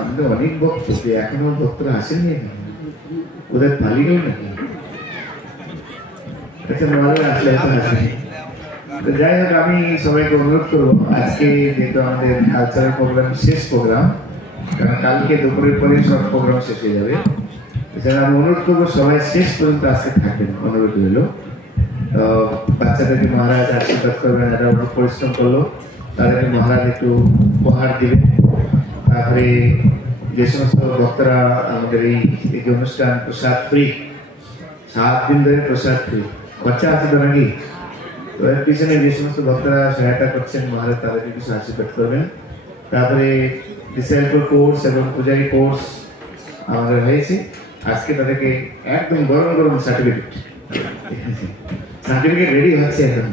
আমাদের অনেক ভক্ত, এখনো ভক্তরা আসেননি, ওদের পালিয়ে গেল নাকি? আচ্ছা, মহারাজ আসলে এখন আসেনি। তো যাই হোক, আমি সবাইকে অনুরোধ করবো, আজকে যেহেতু আমাদের কালচারাল প্রোগ্রাম শেষ প্রোগ্রাম, কারণ কালকে দুপুরের পরে সব প্রোগ্রাম শেষ হয়ে যাবে, এছাড়া আমি অনুরোধ করবো সবাই শেষ পর্যন্ত আজকে থাকবেন, অনুরোধ রইল। তো বাচ্চাদেরকে মহারাজ আশীর্বাদ করবেন, এরা অনেক পরিশ্রম করলো, তাদেরকে মহারাজ একটু উপহার দিবেন। তারপরে যে সমস্ত ভক্তরা আমাদের এই যে অনুষ্ঠান প্রসাদ ফ্রি, 7 দিন ধরে প্রসাদ ফ্রি, খরচা আছে তো নাকি? তো এর পিছনে যে সমস্ত ভক্তরা সহায়তা করছেন, মহারাজ তাদেরকে কিছু আশীর্বাদ করবেন। তারপরে ডিসাইপল কোর্স এবং পূজারী কোর্স আমাদের হয়েছে, আজকে তাদেরকে একদম গরম গরম সার্টিফিকেট রেডি হচ্ছে এখন,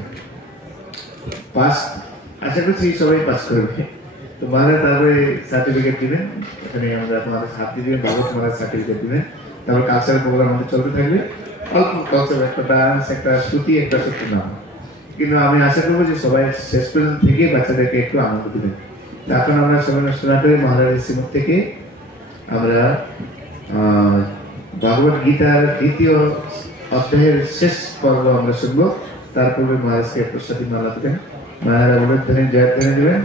পাস আশা করছি সবাই পাস করবে। তো মহারাজ তারপরে সার্টিফিকেট দিবেন, এখানে আমরা তোমাদের হাত দিয়ে দিবেন, বাবু তোমাদের সার্টিফিকেট দিবেন। তারপর কালচারাল প্রোগ্রাম আমাদের চলতে থাকবে, অল্প কালচারাল, একটা ডান্স, একটা শ্রুতি, একটা সত্যি নাম। কিন্তু আমি আশা করবো যে সবাই শেষ পর্যন্ত থেকে বাচ্চাদেরকে একটু আনন্দ দিবেন। এখন আমরা সবাই অনুষ্ঠান করে মহারাজের শ্রীমুখ থেকে আমরা ভগবত গীতার 2য় অধ্যায়ের শেষ পর্ব আমরা শুনবো। তারপরে মহারাজকে প্রসাদী মালা দেবেন, মহারাজ অবরোধ ধরে জয় ধরে দেবেন।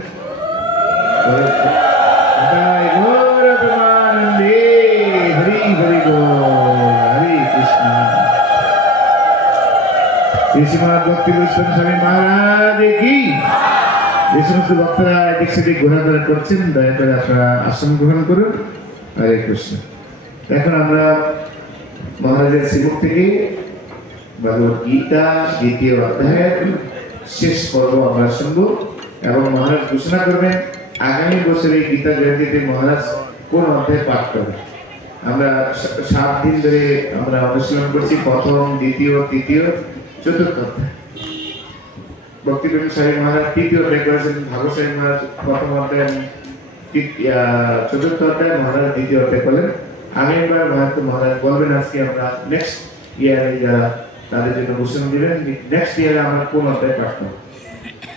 যে সমস্ত ভক্তরা এদিক সেদিক ঘোরাফেরা করছেন, দয়া করে আপনারা আসন গ্রহণ করুন। হরে কৃষ্ণ। এখন আমরা মহারাজের শ্রীমুখ থেকে ভগবত গীতা 2য় অধ্যায়ের শেষ পর্ব আমরা শুনবো এবং মহারাজ ঘোষণা করবেন আগামী বছর এই গীতা জয়ন্তীতে মহারাজ কোন অধ্যায় পাঠ করবেন। আমরা 7 দিন ধরে আমরা অনুশীলন করছি, 1ম, 2য়, 3য়, 4র্থ অধ্যায়। ভক্তিবিনোদ সাহেব মহারাজ 3য় অধ্যায় করেছেন, ভাগবত সাহেব মহারাজ 1ম অধ্যায়, 4র্থ অধ্যায়, মহারাজ 2য় অধ্যায় করলেন। আগামীবার মহারাজ বলবেন আজকে আমরা নেক্সট ইয়ারে যারা তাদের জন্য ঘোষণা দিবেন, নেক্সট ইয়ারে আমরা কোন অধ্যায় পাঠ করব।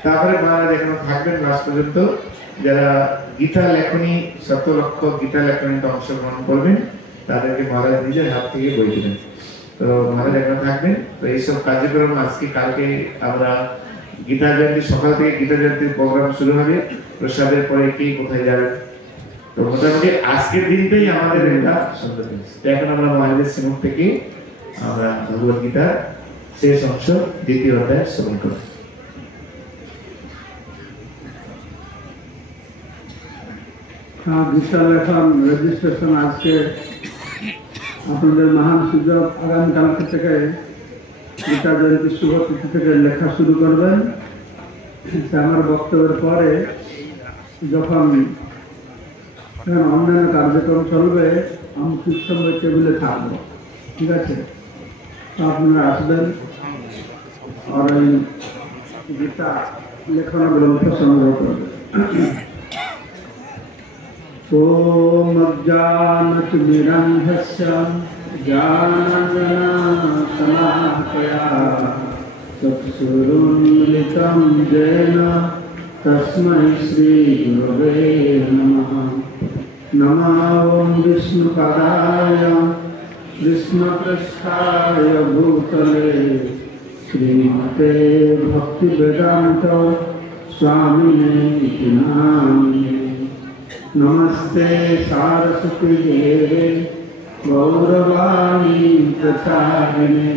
তারপরে মহারাজ এখনো থাকবেন লাস্ট পর্যন্ত, যারা গীতা লেখনী, 7 লক্ষ গীতা লেখনীতে অংশগ্রহণ করবেন তাদেরকে মহারাজ নিজের হাত থেকে বই দেবেন। তো মহারাজ এখনো থাকবেন। তো এইসব কার্যক্রম আজকে কালকে আমরা গীতা জয়ন্তী সকাল থেকে গীতা জয়ন্তীর প্রোগ্রাম শুরু হবে, প্রসাদের পরে কে কোথায় যাবেন। তো মোটামুটি আজকের দিনটাই আমাদের একটা সুন্দর দিন। এখন আমরা মহারাজের শ্রীমুখ থেকে আমরা ভগবত গীতার শেষ অংশ 2য় অধ্যায় শ্রবণ করি। গীতা লেখন রেজিস্ট্রেশন আজকে আপনাদের মহান সুযোগ, আগামীকালকে থেকে গীতা জয়ন্তী শুভ তিথি থেকে লেখা শুরু করবেন। আমার বক্তব্যের পরে যখন অন্যান্য কার্যক্রম চলবে আমি ঠিক সময় টেবিলে থাকবো, ঠিক আছে? তো আপনারা আসবেন আর এই গীতা লেখনা গ্রন্থ সংগ্রহ করবেন। ওম অজ্ঞানতিমিরান্ধস্য জ্ঞানাঞ্জনশলাকয়া চক্ষুরুন্মিলিतं येन তস্मै শ্রীগুরবে নমঃ। নমো ওম বিষ্ণুপদায় বিষ্ণুপৃষ্ঠায় ভূতলে শ্রীমতে ভক্তিবেদান্ত স্বামিনে নামিনে। नमस्ते सारस्वती देवे गौरवाणी प्रचारिणे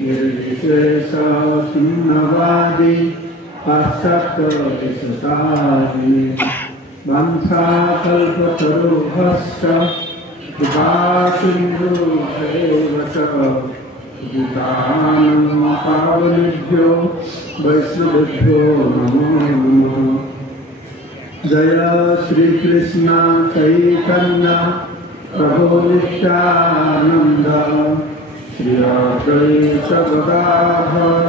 निर्विशेषशून्यवादी पाश्चात्यदेशतारिणे वंशाकल्पतरुभ्यश्च कृपासिन्धुभ्येव च पतितानां पावनेभ्यो वैष्णवेभ्यो नमो नमः। जय श्री कृष्ण चैतन्य प्रभु नित्यानंद श्री अद्वैत गदाधर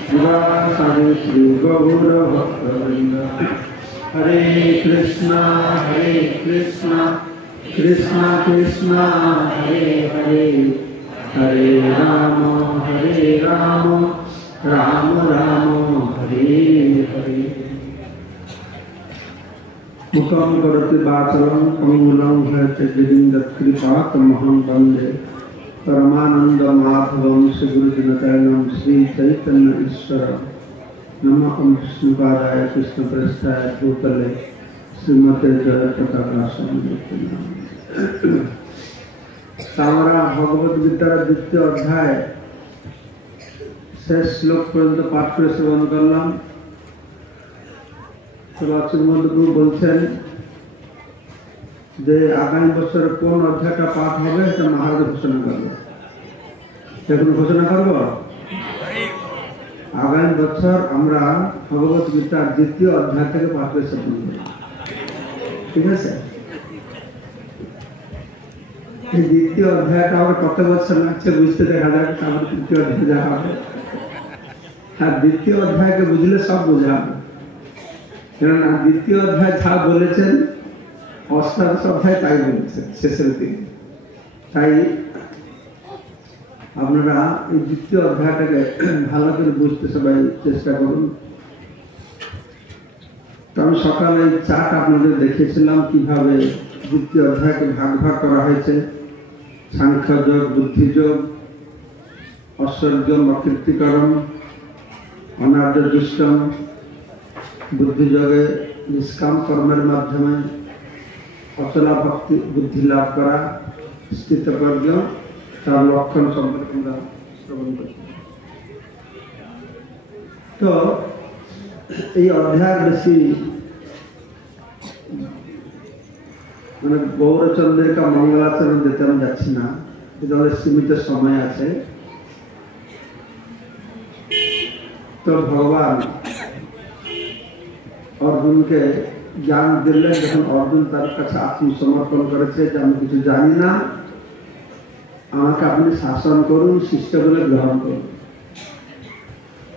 शिवासादि श्री गौर भक्तवृंद। हरे कृष्ण कृष्ण कृष्ण हरे हरे, हरे राम राम राम हरे हरे। मुखम करोति वाचालं पंगुलं हयते गिरिन्द्रकृपातमहं वन्दे परमानंद माधवं श्री गुरुजनतरणं श्री चैतन्य ईश्वर नमः विष्णुपादाय कृष्णप्रेष्ठाय भूतले श्रीमते जयप्रकाशाय। আমরা भगवत गीतार द्वितीय अध्याय शेष श्लोक पर्यন্ত पाठ করে শ্রবণ করলাম। মধ্যে বলছেন যে আগামী বছর কোন অধ্যায়টা পাঠ হবে এটা মহারাজ ঘোষণা করবে। এখন ঘোষণা করব আগামী বছর আমরা ভগবত গীতার দ্বিতীয় অধ্যায় থেকে পাঠ করে শ্রবণ করব। ঠিক আছে? এই দ্বিতীয় অধ্যায়টা আমরা কত বছর লাগছে বুঝতে, দেখা যাক তারপর তৃতীয় অধ্যায় যা হবে। আর দ্বিতীয় অধ্যায়কে বুঝলে সব বোঝা হবে, কেননা দ্বিতীয় অধ্যায় যা বলেছেন অষ্টাদশ অধ্যায় তাই বলেছেন শেষের দিকে। তাই আপনারা এই দ্বিতীয় অধ্যায়টাকে ভালো করে বুঝতে সবাই চেষ্টা করুন। তো আমি সকালে এই চার্ট আপনাদের দেখিয়েছিলাম কিভাবে দ্বিতীয় অধ্যায়কে ভাগ ভাগ করা হয়েছে। সাংখ্যযোগ, বুদ্ধিযোগ, ঐশ্বর্যম, অকীর্তিকরণ, অনার্য দুষ্টম, বুদ্ধিযোগে নিষ্কাম কর্মের মাধ্যমে অচলা ভক্তি বুদ্ধি লাভ করা, স্থিতপ্রজ্ঞ, তার লক্ষণ সম্পর্কে আমরা শ্রবণ করছি। তো এই অধ্যায় বেশি মানে গৌরচন্দ্রিকা মঙ্গলাচরণ দিতে আমি যাচ্ছি না, আমাদের সীমিত সময় আছে। তো ভগবান অর্জুনকে জ্ঞান দিলেন যখন অর্জুন তার কাছে আত্মসমর্পণ করেছে যে আমি কিছু জানি না, আমাকে আপনি শাসন করুন, শিষ্য বলে গ্রহণ করুন।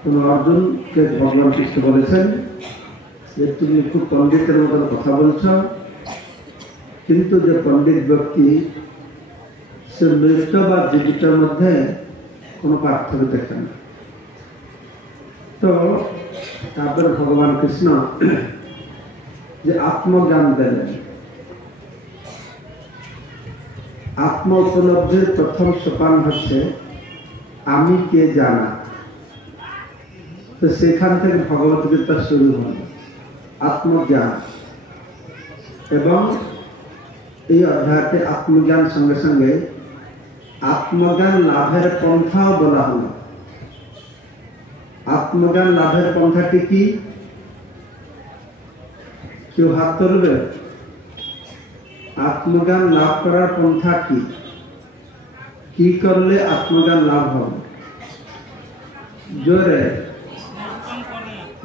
কোন অর্জুনকে ভগবান কৃষ্ণ বলেছেন যে তুমি খুব পণ্ডিতের মতন কথা বলছ, কিন্তু যে পণ্ডিত ব্যক্তি সে মৃত বা জীবিতের মধ্যে কোনো পার্থক্য দেখে না। তো তারপরে ভগবান কৃষ্ণ যে আত্মজ্ঞান দিলেন, আত্ম উপলব্ধির প্রথম সোপান হচ্ছে আমি কে জানা। তো সেখান থেকে ভগবত গীতা শুরু হল আত্মজ্ঞান। এবং এই অধ্যায়তে আত্মজ্ঞান সঙ্গে সঙ্গে আত্মজ্ঞান লাভের পন্থাও বলা হল। আত্মজ্ঞান লাভের পন্থাটি কি? কেউ হাত তুলবে? আত্মজ্ঞান লাভ করার পন্থা কি? কি করলে আত্মজ্ঞান লাভ হবে? জোরে,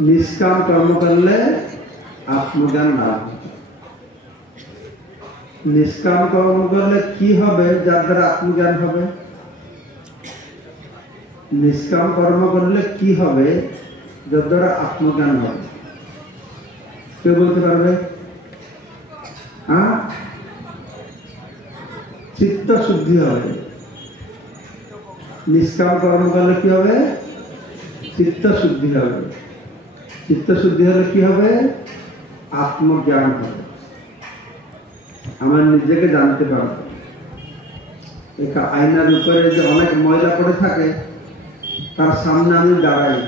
নিষ্কাম কর্ম করলে আত্মজ্ঞান লাভ হবে। নিষ্কাম কর্ম করলে কি হবে যার দ্বারা আত্মজ্ঞান হবে? নিষ্কাম কর্ম করলে কি হবে যার দ্বারা আত্মজ্ঞান হবে? কেউ বলতে পারবে? হ্যাঁ, চিত্ত শুদ্ধি হবে। নিষ্কাম কর্ম করলে কি হবে? চিত্ত শুদ্ধি হবে। চিত্ত শুদ্ধি হলে কি হবে? আত্মজ্ঞান হবে। আমার নিজেকে জানতে পারবো। একটা আয়নার উপরে যে অনেক ময়লা পড়ে থাকে, তার সামনে আমি দাঁড়াই,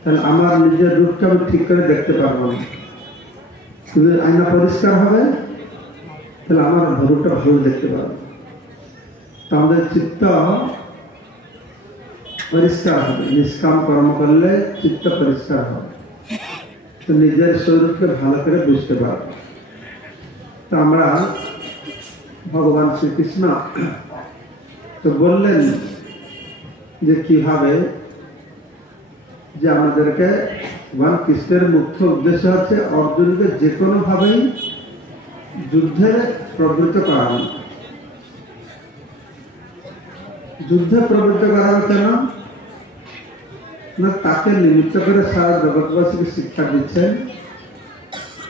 তাহলে আমার নিজের রূপটা আমি ঠিক করে দেখতে পারবো না। শুধু আয়না পরিষ্কার হবে তাহলে আমার রূপটা ভালো দেখতে পারবো। তো আমাদের চিত্ত পরিষ্কার হবে, নিষ্কাম কর্ম করলে চিত্ত পরিষ্কার হবে, তো নিজের স্বরূপকে ভালো করে বুঝতে পারবো। তো আমরা ভগবান শ্রীকৃষ্ণ তো বললেন যে কিভাবে যে আমাদেরকে ভগবান কৃষ্ণের মুখ্য উদ্দেশ্য হচ্ছে অর্জুনকে যে কোনো ভাবেই যুদ্ধে প্রবৃত্ত করানো। যুদ্ধে প্রবৃত্ত করানো কেন না, তাকে নিমিত্ত করে সারা জগৎবাসীকে শিক্ষা দিচ্ছেন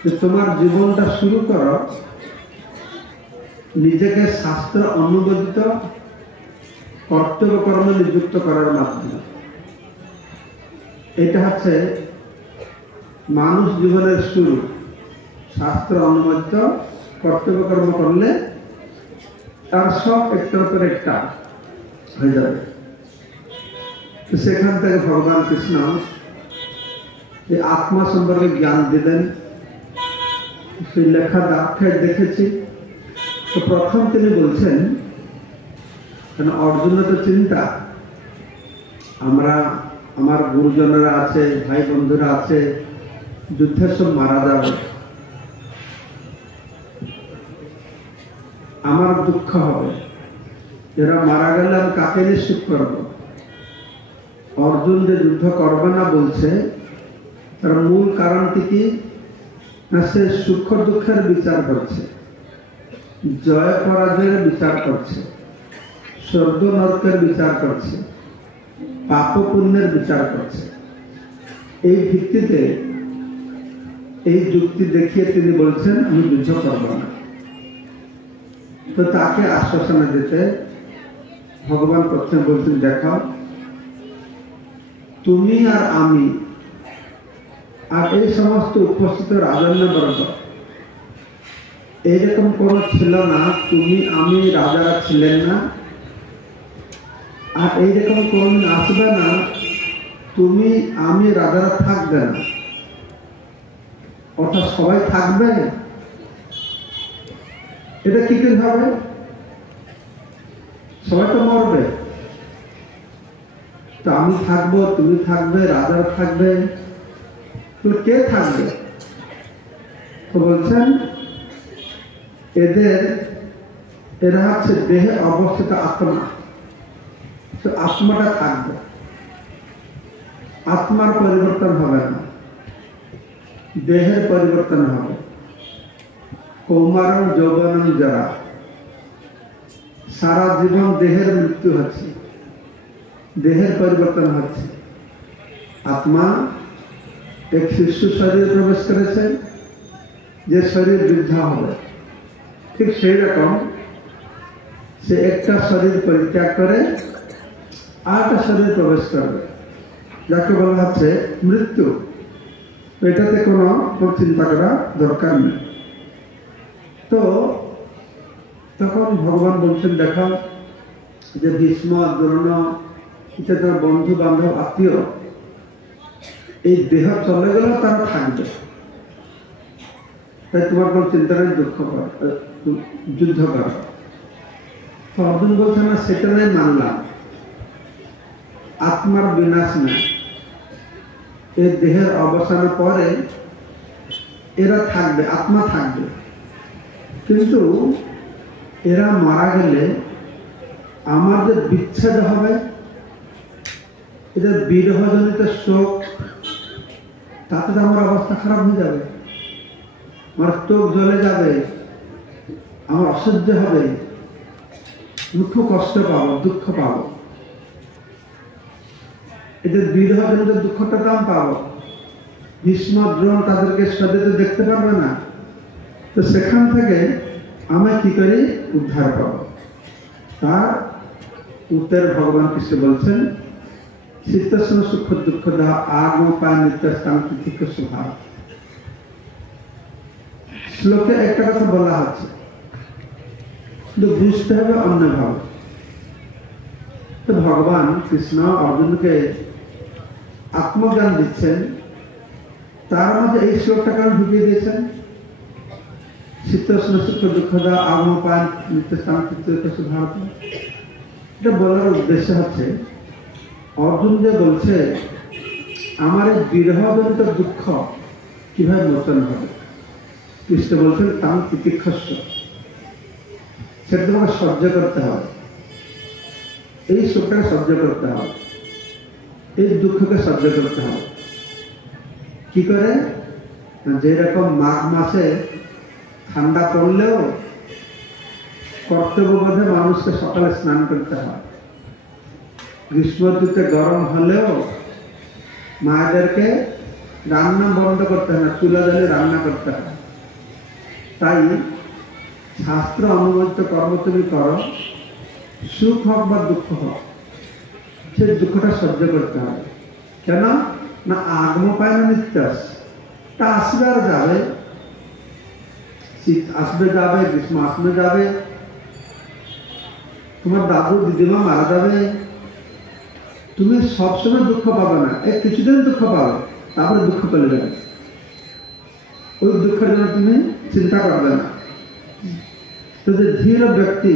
যে তোমার জীবনটা শুরু করো নিজেকে শাস্ত্র অনুমোদিত কর্তব্য কর্মে নিযুক্ত করার মাধ্যমে। এটা হচ্ছে মানুষ জীবনের শুরু। শাস্ত্র অনুমোদিত কর্তব্যকর্ম করলে তার সব একটার পর একটা হয়ে যাবে। তো সেখান থেকে ভগবান কৃষ্ণ এই আত্মা সম্পর্কে জ্ঞান দিলেন। সেই লেখা আখ্যায় দেখেছি। তো প্রথম তিনি বলছেন, কেন অর্জুনের তো চিন্তা, আমরা আমার গুরুজনেরা আছে, ভাই বন্ধুরা আছে, যুদ্ধে সব মারা যাবে, আমার দুঃখ হবে, এরা মারা গেলে আমি কাকে নিশ্চিত করব? অর্জুন যে যুদ্ধ করবে না বলছে, তার মূল কারণটি কি না, সে সুখ দুঃখের বিচার করছে, জয় পরাজয়ের বিচার করছে, স্বর্গ নরকের বিচার করছে, পাপ পুণ্যের বিচার করছে। এই ভিত্তিতে এই যুক্তি দেখিয়ে তিনি বলছেন আমি যুদ্ধ করব না। তো তাকে আশ্বাসনা দিতে ভগবান প্রথমে বলছেন, দেখো তুমি আর আমি আর এই সমস্ত উপস্থিত রাজন্যবর্গ এইরকম কোনো ছিল না, তুমি আমি রাজারা ছিলেন না, আর এইরকম কোন আসবে না তুমি আমি রাজারা থাকবে না, অর্থাৎ সবাই থাকবে। এটা কি করে হবে? সবাই তো মরবে। তো আমি থাকবো, তুমি থাকবে, রাজারা থাকবে, তো কে থাকবে? তো বলছেন এরা হচ্ছে দেহে অবস্থিত আত্মা, তো আত্মাটা থাকবে, আত্মার পরিবর্তন হবে না, দেহের পরিবর্তন হবে। কৌমারম যৌবনম জরা, সারা জীবন দেহের মৃত্যু হচ্ছে, দেহের পরিবর্তন হচ্ছে। আত্মা এক শিশু শরীরে প্রবেশ করেছে, যে শরীর বৃদ্ধা হবে, ঠিক সেই রকম সে একটা শরীর পরিত্যাগ করে আর একটা শরীর প্রবেশ করবে, যাকে বলা হচ্ছে মৃত্যু। এটাতে কোনো চিন্তা করা দরকার নেই। তো তখন ভগবান বলছেন, দেখো যে ভীষ্ম, দ্রোণ ইত্যাদি বন্ধু বান্ধব আত্মীয়, এই দেহ চলে গেলেও তারা থাকবে, তাই তোমার কোনো চিন্তা নেই, দুঃখ কর, যুদ্ধ কর। তো অর্জুন বলছে, না সেটা নাই মানলাম, আত্মার বিনাশ নেই, এই দেহের অবসানের পরে এরা থাকবে, আত্মা থাকবে, কিন্তু এরা মারা গেলে আমার যে বিচ্ছেদ হবে, এদের বিরহজনিত শোক, তাতে তো আমার অবস্থা খারাপ হয়ে যাবে, আমার চোখ জ্বলে যাবে, আমার অসহ্য হবে, দুঃখ কষ্ট পাবো, দুঃখ পাবো, এদের বিরহজনিত দুঃখটা দাম পাবো। ভীষ্ম, দ্রোণ তাদেরকে শরীরে দেখতে পারবে না, তো সেখান থেকে আমি কি করি উদ্ধার পাবো। তার উত্তর ভগবান কৃষ্ণ বলছেন, শীতোষ্ণ সুখ দুঃখ দাহ আগম পায় নিত্যস্থান তিতিক্ষ স্বভাব। শ্লোকে একটা কথা বলা হচ্ছে, কিন্তু বুঝতে হবে অন্যভাবে। তো ভগবান কৃষ্ণ অর্জুনকে আত্মজ্ঞান দিচ্ছেন, তার মধ্যে এই শ্লোকটা কারণ ঢুকিয়ে দিয়েছেন, শীতোষ্ণ সুখ দুঃখ দাহ আগম পায় নিত্যস্থান তিতিক্ষ স্বভাব। এটা বলার উদ্দেশ্য হচ্ছে, অর্জুন যে বলছে আমার এই বিরহজনিত দুঃখ কিভাবে মোচন হবে, কৃষ্ণ বলছেন তাম তিতিক্ষস্য, সেটা তোমাকে সহ্য করতে হবে, এই সুখটাকে সহ্য করতে হবে, এই দুঃখকে সহ্য করতে হবে। কি করে? যেরকম মাঘ মাসে ঠান্ডা পড়লেও কর্তব্যবোধে মানুষকে সকালে স্নান করতে হয়, গ্রীষ্ম ঋতুতে গরম হলেও মায়েদেরকে রান্না বন্ধ করতে হয় না, চুলা জ্বালে রান্না করতে হয়। তাই শাস্ত্র অনুমোদিত কর্ম তুমি করো, সুখ হোক বা দুঃখ হোক, সে দুঃখটা সহ্য করতে হবে। কেন না আগম পায় না নিত্যাস, তা আসবে আর যাবে, শীত আসবে যাবে, গ্রীষ্ম আসবে যাবে, তোমার দাদু দিদিমা মারা যাবে, তুমি সবসময় দুঃখ পাবে না, এই কিছুদিন দুঃখ পাবে, তারপরে দুঃখ চলে যাবে। ওই দুঃখের জন্য তুমি চিন্তা করবে না। তো যে ধীর ব্যক্তি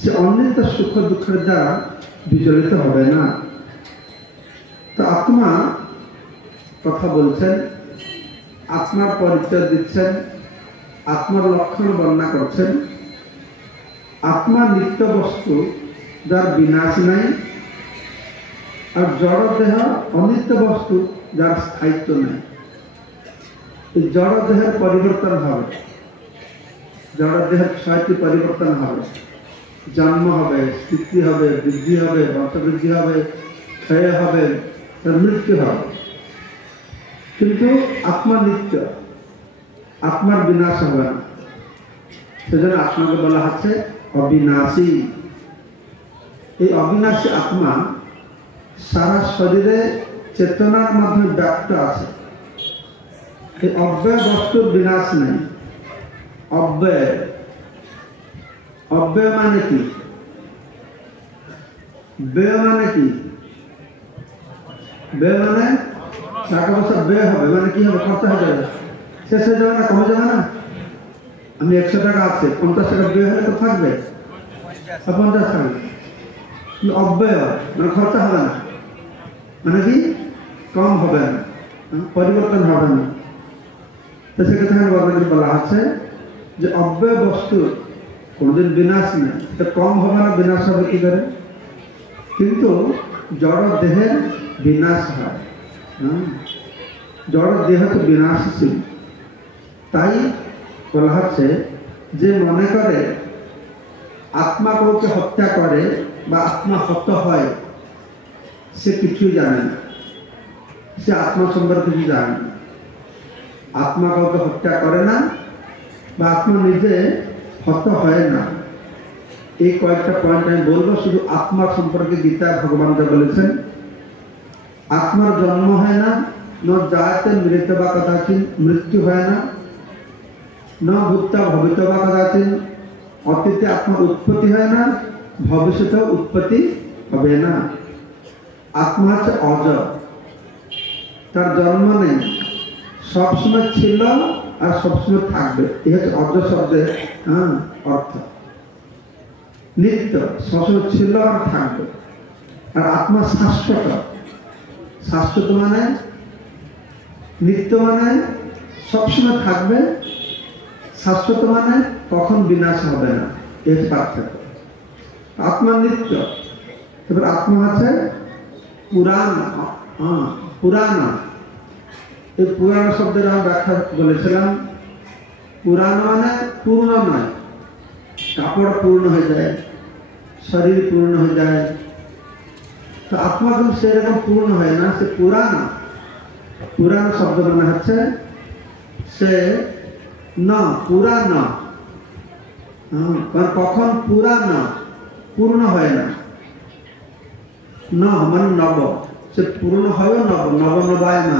সে অনিত্য সুখ দুঃখের দ্বারা বিচলিত হবে না। তো আত্মা কথা বলছেন, আত্মার পরিচয় দিচ্ছেন, আত্মার লক্ষণ বর্ণনা করছেন। আত্মা নিত্য বস্তু, যার বিনাশ নাই, আর জড় দেহ অনিত্য বস্তু, যার স্থায়িত্ব নেই। এই জড় দেহের পরিবর্তন হবে, জড় দেহের 6টি পরিবর্তন হবে। জন্ম হবে, স্থিতি হবে, বৃদ্ধি হবে, বংশবৃদ্ধি হবে, ক্ষয় হবে, তার মৃত্যু হবে। কিন্তু আত্মা নিত্য, আত্মার বিনাশ হবে না। সেজন্য আত্মাকে বলা হচ্ছে অবিনাশী। এই অবিনাশী আত্মা সারা শরীরে চেতনার মাধ্যমে ব্যাপ্ত আছে। এই অব্যয় বস্তুর বিনাশ নেই। অব্যয়, অব্যয় মানে কি? ব্যয় মানে কি? ব্যয় মানে টাকা পয়সা ব্যয় হবে, মানে কি হবে? খরচা হয়ে যাবে, শেষ হয়ে যাবে না, কমে যাবে না। আমি 100 টাকা আছে, 50 টাকা ব্যয় হলে তো থাকবে, 50 থাকবে। অব্যয় মানে খরচা হবে না, মানে কি কম হবে না, পরিবর্তন হবে না। তো সেক্ষেত্রে বলা আছে যে অব্যয় বস্তু কোনোদিন বিনাশ নেই। তো কম হবে না, বিনাশ হবে কি করে? কিন্তু জড় দেহের বিনাশ হয়। জড় দেহ তো বিনাশশীল। তাই বলা হচ্ছে যে মনে করে আত্মা কাউকে হত্যা করে বা আত্মা হত হয়, সে কিছুই জানে না, সে আত্মা সম্পর্কে কিছু জানে না। আত্মা কাউকে হত্যা করে না বা আত্মা নিজে হত হয় না। এই কয়েকটা পয়েন্ট আমি বলবো। শুধু আত্মা সম্পর্কে গীতা ভগবান যা বলেছেন, আত্মার জন্ম হয় না, ন জায়তে মৃত বা কদাচিৎ, মৃত্যু হয় না, ন ভূতা ভবিত বা কদাচিৎ, অতীতে আত্মার উৎপত্তি হয় না, ভবিষ্যতে উৎপত্তি হবে না। আত্মা হচ্ছে অজ, তার জন্ম নেই, সবসময় ছিল আর সবসময় থাকবে। এই হচ্ছে অজ শব্দের অর্থ। নিত্য, সবসময় ছিল আর থাকবে। আর আত্মা শাশ্বত। শাশ্বত মানে নিত্য, মানে সবসময় থাকবে। শাশ্বত মানে কখন বিনাশ হবে না, এর পার্থক্য। আত্মা নিত্য। তারপর আত্মা আছে পুরাণ। পুরাণ, এই পুরাণ শব্দের আমি ব্যাখ্যা বলেছিলাম। পুরাণ মানে পূর্ণ নয়। কাপড় পূর্ণ হয়ে যায়, শরীর পূর্ণ হয়ে যায়, তো আত্মা কিন্তু সেরকম পূর্ণ হয় না, সে পুরাণ। পুরাণ শব্দ মানে হচ্ছে সে না পুরা না, কখন পুরা না, পূর্ণ হয় না। মানে নব, সে পূর্ণ হয় নব, নবনবায় না,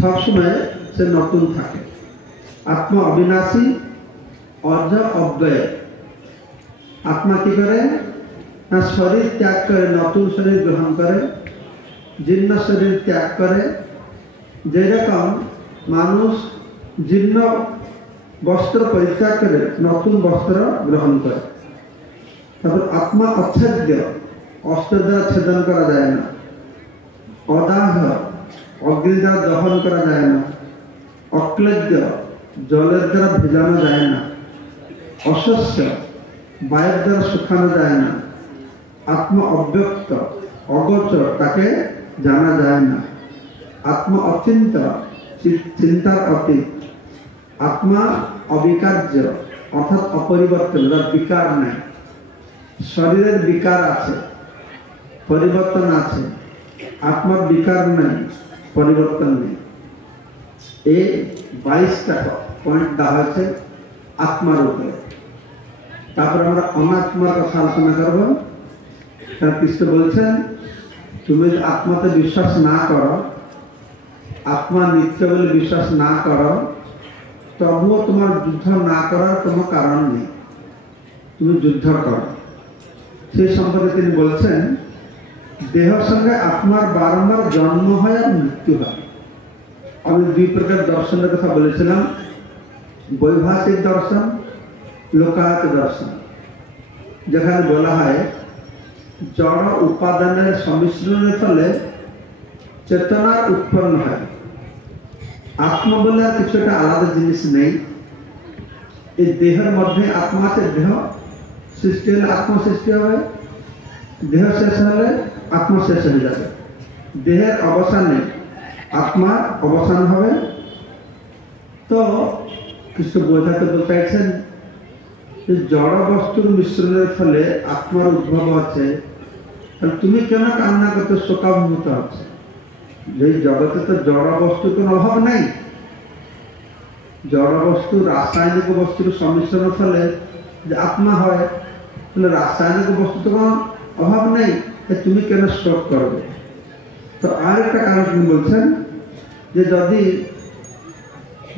সবসময় সে নতুন থাকে। আত্মা অবিনাশী, অজ অব্যয়। আত্মা কি করে না শরীর ত্যাগ করে নতুন শরীর গ্রহণ করে, জীর্ণ শরীর ত্যাগ করে। যেরকম মানুষ জীর্ণ বস্ত্র পরিত্যাগ করে নতুন বস্ত্র গ্রহণ করে। তারপর আত্মা অচ্ছেদ্য, অস্ত্র দ্বারা ছেদন করা যায় না। অদাহ, অগ্নি দ্বারা দহন করা যায় না। অক্লেদ্য, জলের দ্বারা ভেজানো যায় না। অশস্য, বায়ুর দ্বারা শুকানো যায় না। আত্মা অব্যক্ত, অগোচর, তাকে জানা যায় না। আত্মা অচিন্ত, চিন্তার অতীত। আত্মা অবিকার্য, অর্থাৎ অপরিবর্তন, যার বিকার নেই। শরীরের বিকার আছে, পরিবর্তন আছে, আত্মার বিকার নেই, পরিবর্তন নেই। এই 22টা পয়েন্ট দেওয়া হয়েছে আত্মার উপরে। তারপর আমরা অনাত্মার কথা আলোচনা করব। তার কৃষ্ণ বলছেন, তুমি যদি আত্মাতে বিশ্বাস না করো, আত্মা নিত্য বলে বিশ্বাস না করো, তবুও তোমার যুদ্ধ না করার কোনো কারণ নেই, তুমি যুদ্ধ করো। সেই সম্পর্কে তিনি বলছেন, দেহের সঙ্গে আত্মার বারংবার জন্ম হয় আর মৃত্যু হয়। আমি দুই প্রকার দর্শনের কথা বলেছিলাম, বৈভাষিক দর্শন, লোকায়ত দর্শন। যেখানে বলা হয় জড় উপাদানের সম্মিশ্রণের ফলে চেতনার উৎপন্ন হয়। আত্মা বলে আর কিছু একটা আলাদা জিনিস নেই। এই দেহের মধ্যে আত্মা আছে, দেহ সৃষ্টি হলে আত্মা সৃষ্টি হবে, দেহ শেষ হলে আত্মা শেষ হয়ে যাবে। দেহের অবসান নেই, আত্মার অবসান হবে। তো কিছু বোঝাতে চাইছেন যে জড় বস্তুর মিশ্রণের ফলে আত্মার উদ্ভব আছে, তাহলে তুমি কেন কান্না করতে শোকাভিভূত হচ্ছে? যে জগতে তো জড় বস্তুর কোনো অভাব নেই। জড় বস্তু রাসায়নিক বস্তুর সম্মিশ্রণের ফলে যে আত্মা হয়, তাহলে রাসায়নিক বস্তু তো কোনো অভাব নেই, তুমি কেন শোক করবে? তো আর একটা কারণ তিনি বলছেন যে যদি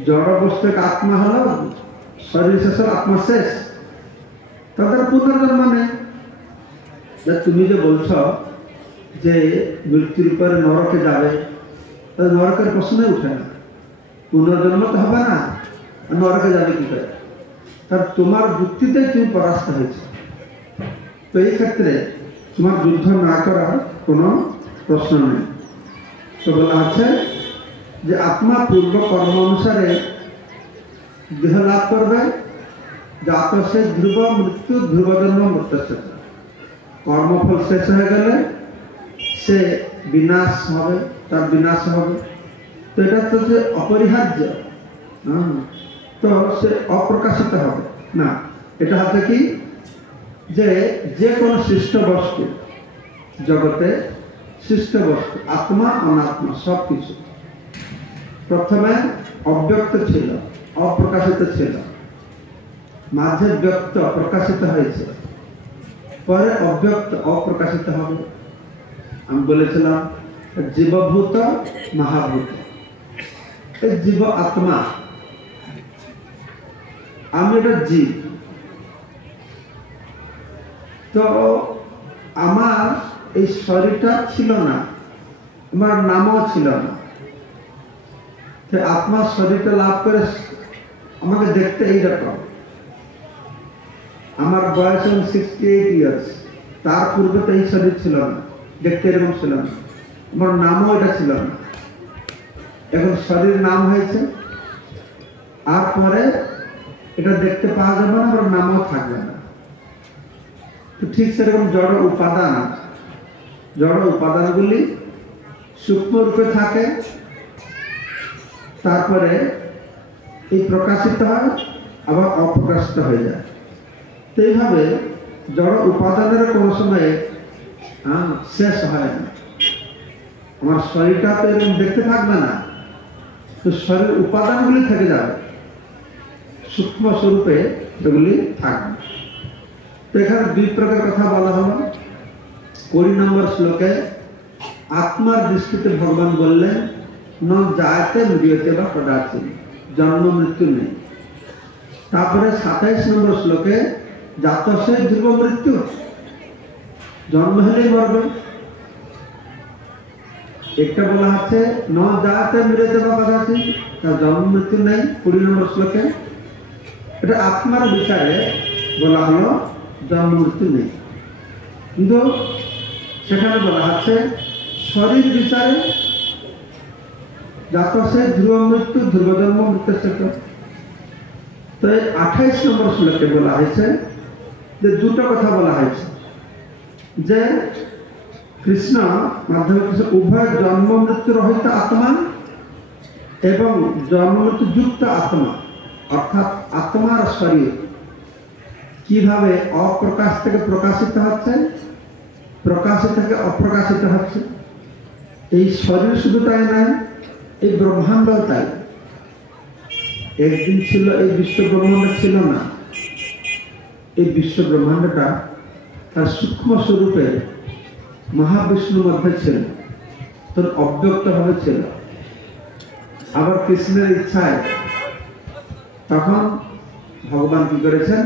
জড় বস্তু আত্মা হলো, শরীর শেষ হলো, আত্মা শেষ, তাদের পুনর্জন্ম নেই। তুমি যে বলছ যে মৃত্যুর পরে নরকে যাবে, তাহলে নরকের প্রশ্নই উঠে না, পুনর্জন্ম তো হবে না, নরকে যাবে কি করে? তার তোমার যুক্তিতেই তুমি পরাস্ত হয়েছে। তো এই ক্ষেত্রে তোমার যুদ্ধ না করার কোনো প্রশ্ন নেই। তো বলা আছে যে আত্মা পূর্ব কর্ম অনুসারে দেহ লাভ করবে, যাত সে ধ্রুব মৃত্যু, ধ্রুব জন্ম মৃত্যু। কর্মফল শেষ হয়ে গেলে সে বিনাশ হবে, তার বিনাশ হবে। তো এটা তো যে অপরিহার্য, তো সে অপ্রকাশিত হবে না। এটা হচ্ছে কি যে যে কোনো সৃষ্ট বস্তু, জগতে সৃষ্ট বস্তু আত্মা অনাত্মা সব কিছু প্রথমে অব্যক্ত ছিল, অপ্রকাশিত ছিল, মাঝে ব্যক্ত প্রকাশিত হয়েছে, পরে অব্যক্ত অপ্রকাশিত হবে। আমি বলেছিলাম জীবভূত মহাভূত, এই জীব আত্মা, আমি এটা জীব। তো আমার এই শরীরটা ছিল না, আমার নামও ছিল না। আত্মার শরীরটা লাভ করে আমাকে দেখতে এইরকম। আমার বয়স 68 ইয়ার্স, তার পূর্বে তো এই শরীর ছিল না, দেখতে এরকম ছিল না, আমার নামও এটা ছিল না। এখন শরীর নাম হয়েছে, আর পরে এটা দেখতে পাওয়া যাবে না, আমার নামও থাকবে না। তো ঠিক সেরকম জড় উপাদান, জড় উপাদানগুলি সূক্ষ্ম রূপে থাকে, তারপরে এই প্রকাশিত হয়, আবার অপ্রকাশিত হয়ে যায়। তো এইভাবে জড় উপাদানের কোনো সময়ে শেষ হয় না। আমার শরীরটা তো এরকম দেখতে থাকবে না, তো শরীর উপাদানগুলি থেকে যাবে, সূক্ষ্ম স্বরূপে এগুলি থাকবে। তো এখানে দুই প্রকার কথা বলা হলো। 20 নম্বর শ্লোকে আত্মার দৃষ্টিতে ভগবান বললেন ন জায়তে মৃত্যুতে বা কদাচিৎ, জন্ম মৃত্যু নেই। তারপরে 27 নম্বর শ্লোকে জাত সে ধ্রুব মৃত্যু, জন্ম হলেই মরবে। একটা বলা আছে ন জায়তে মৃত্যুতে বা কদাচিৎ, তার জন্ম মৃত্যু নেই 20 নম্বর শ্লোকে। এটা আত্মার বিচারে বলা হলো জন্ম মৃত্যু নেই, কিন্তু সেখানে বলা আছে শরীর বিচারে জাত সে ধ্রুব মৃত্যু, ধ্রুব জন্ম মৃত্যু। তো 28 নম্বর শ্লোকে বলা হয়েছে যে দুটো কথা বলা হয়েছে, যে কৃষ্ণ মাধ্যমে কৃষ্ণ উভয় জন্ম মৃত্যু রহিত আত্মা এবং জন্ম মৃত্যু যুক্ত আত্মা, অর্থাৎ আত্মার শরীর কিভাবে অপ্রকাশ থেকে প্রকাশিত হচ্ছে, প্রকাশিত থেকে অপ্রকাশিত হচ্ছে। এই শরীর শুধু তাই নয়, এই ব্রহ্মাণ্ড তাই। একদিন ছিল এই বিশ্ব ব্রহ্মাণ্ড ছিল না, এই বিশ্ব ব্রহ্মাণ্ডটা তার সূক্ষ্ম স্বরূপে মহাবিষ্ণুর মধ্যে ছিল, তোর অব্যক্ত ভাবে ছিল। আবার কৃষ্ণের ইচ্ছায় তখন ভগবান কি করেছেন,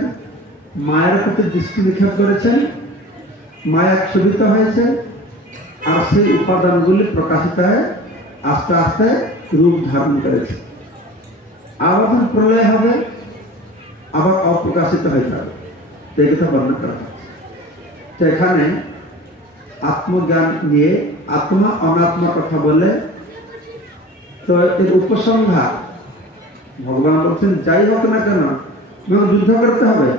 মায়ের প্রতি দৃষ্টি নিক্ষেপ করেছেন, মায়া ক্ষোভিত হয়েছে, আর সেই উপাদানগুলি প্রকাশিত হয়ে আস্তে আস্তে রূপ ধারণ করেছে। আবার যখন প্রলয় হবে আবার অপ্রকাশিত হয়ে যাবে, এই কথা বর্ণনা করা হয়। তো এখানে আত্মজ্ঞান নিয়ে আত্মা অনাত্মা কথা বলে, তো এর উপসংহার ভগবান বলছেন যাই হোক না কেন তোমাকে যুদ্ধ করতে হবে।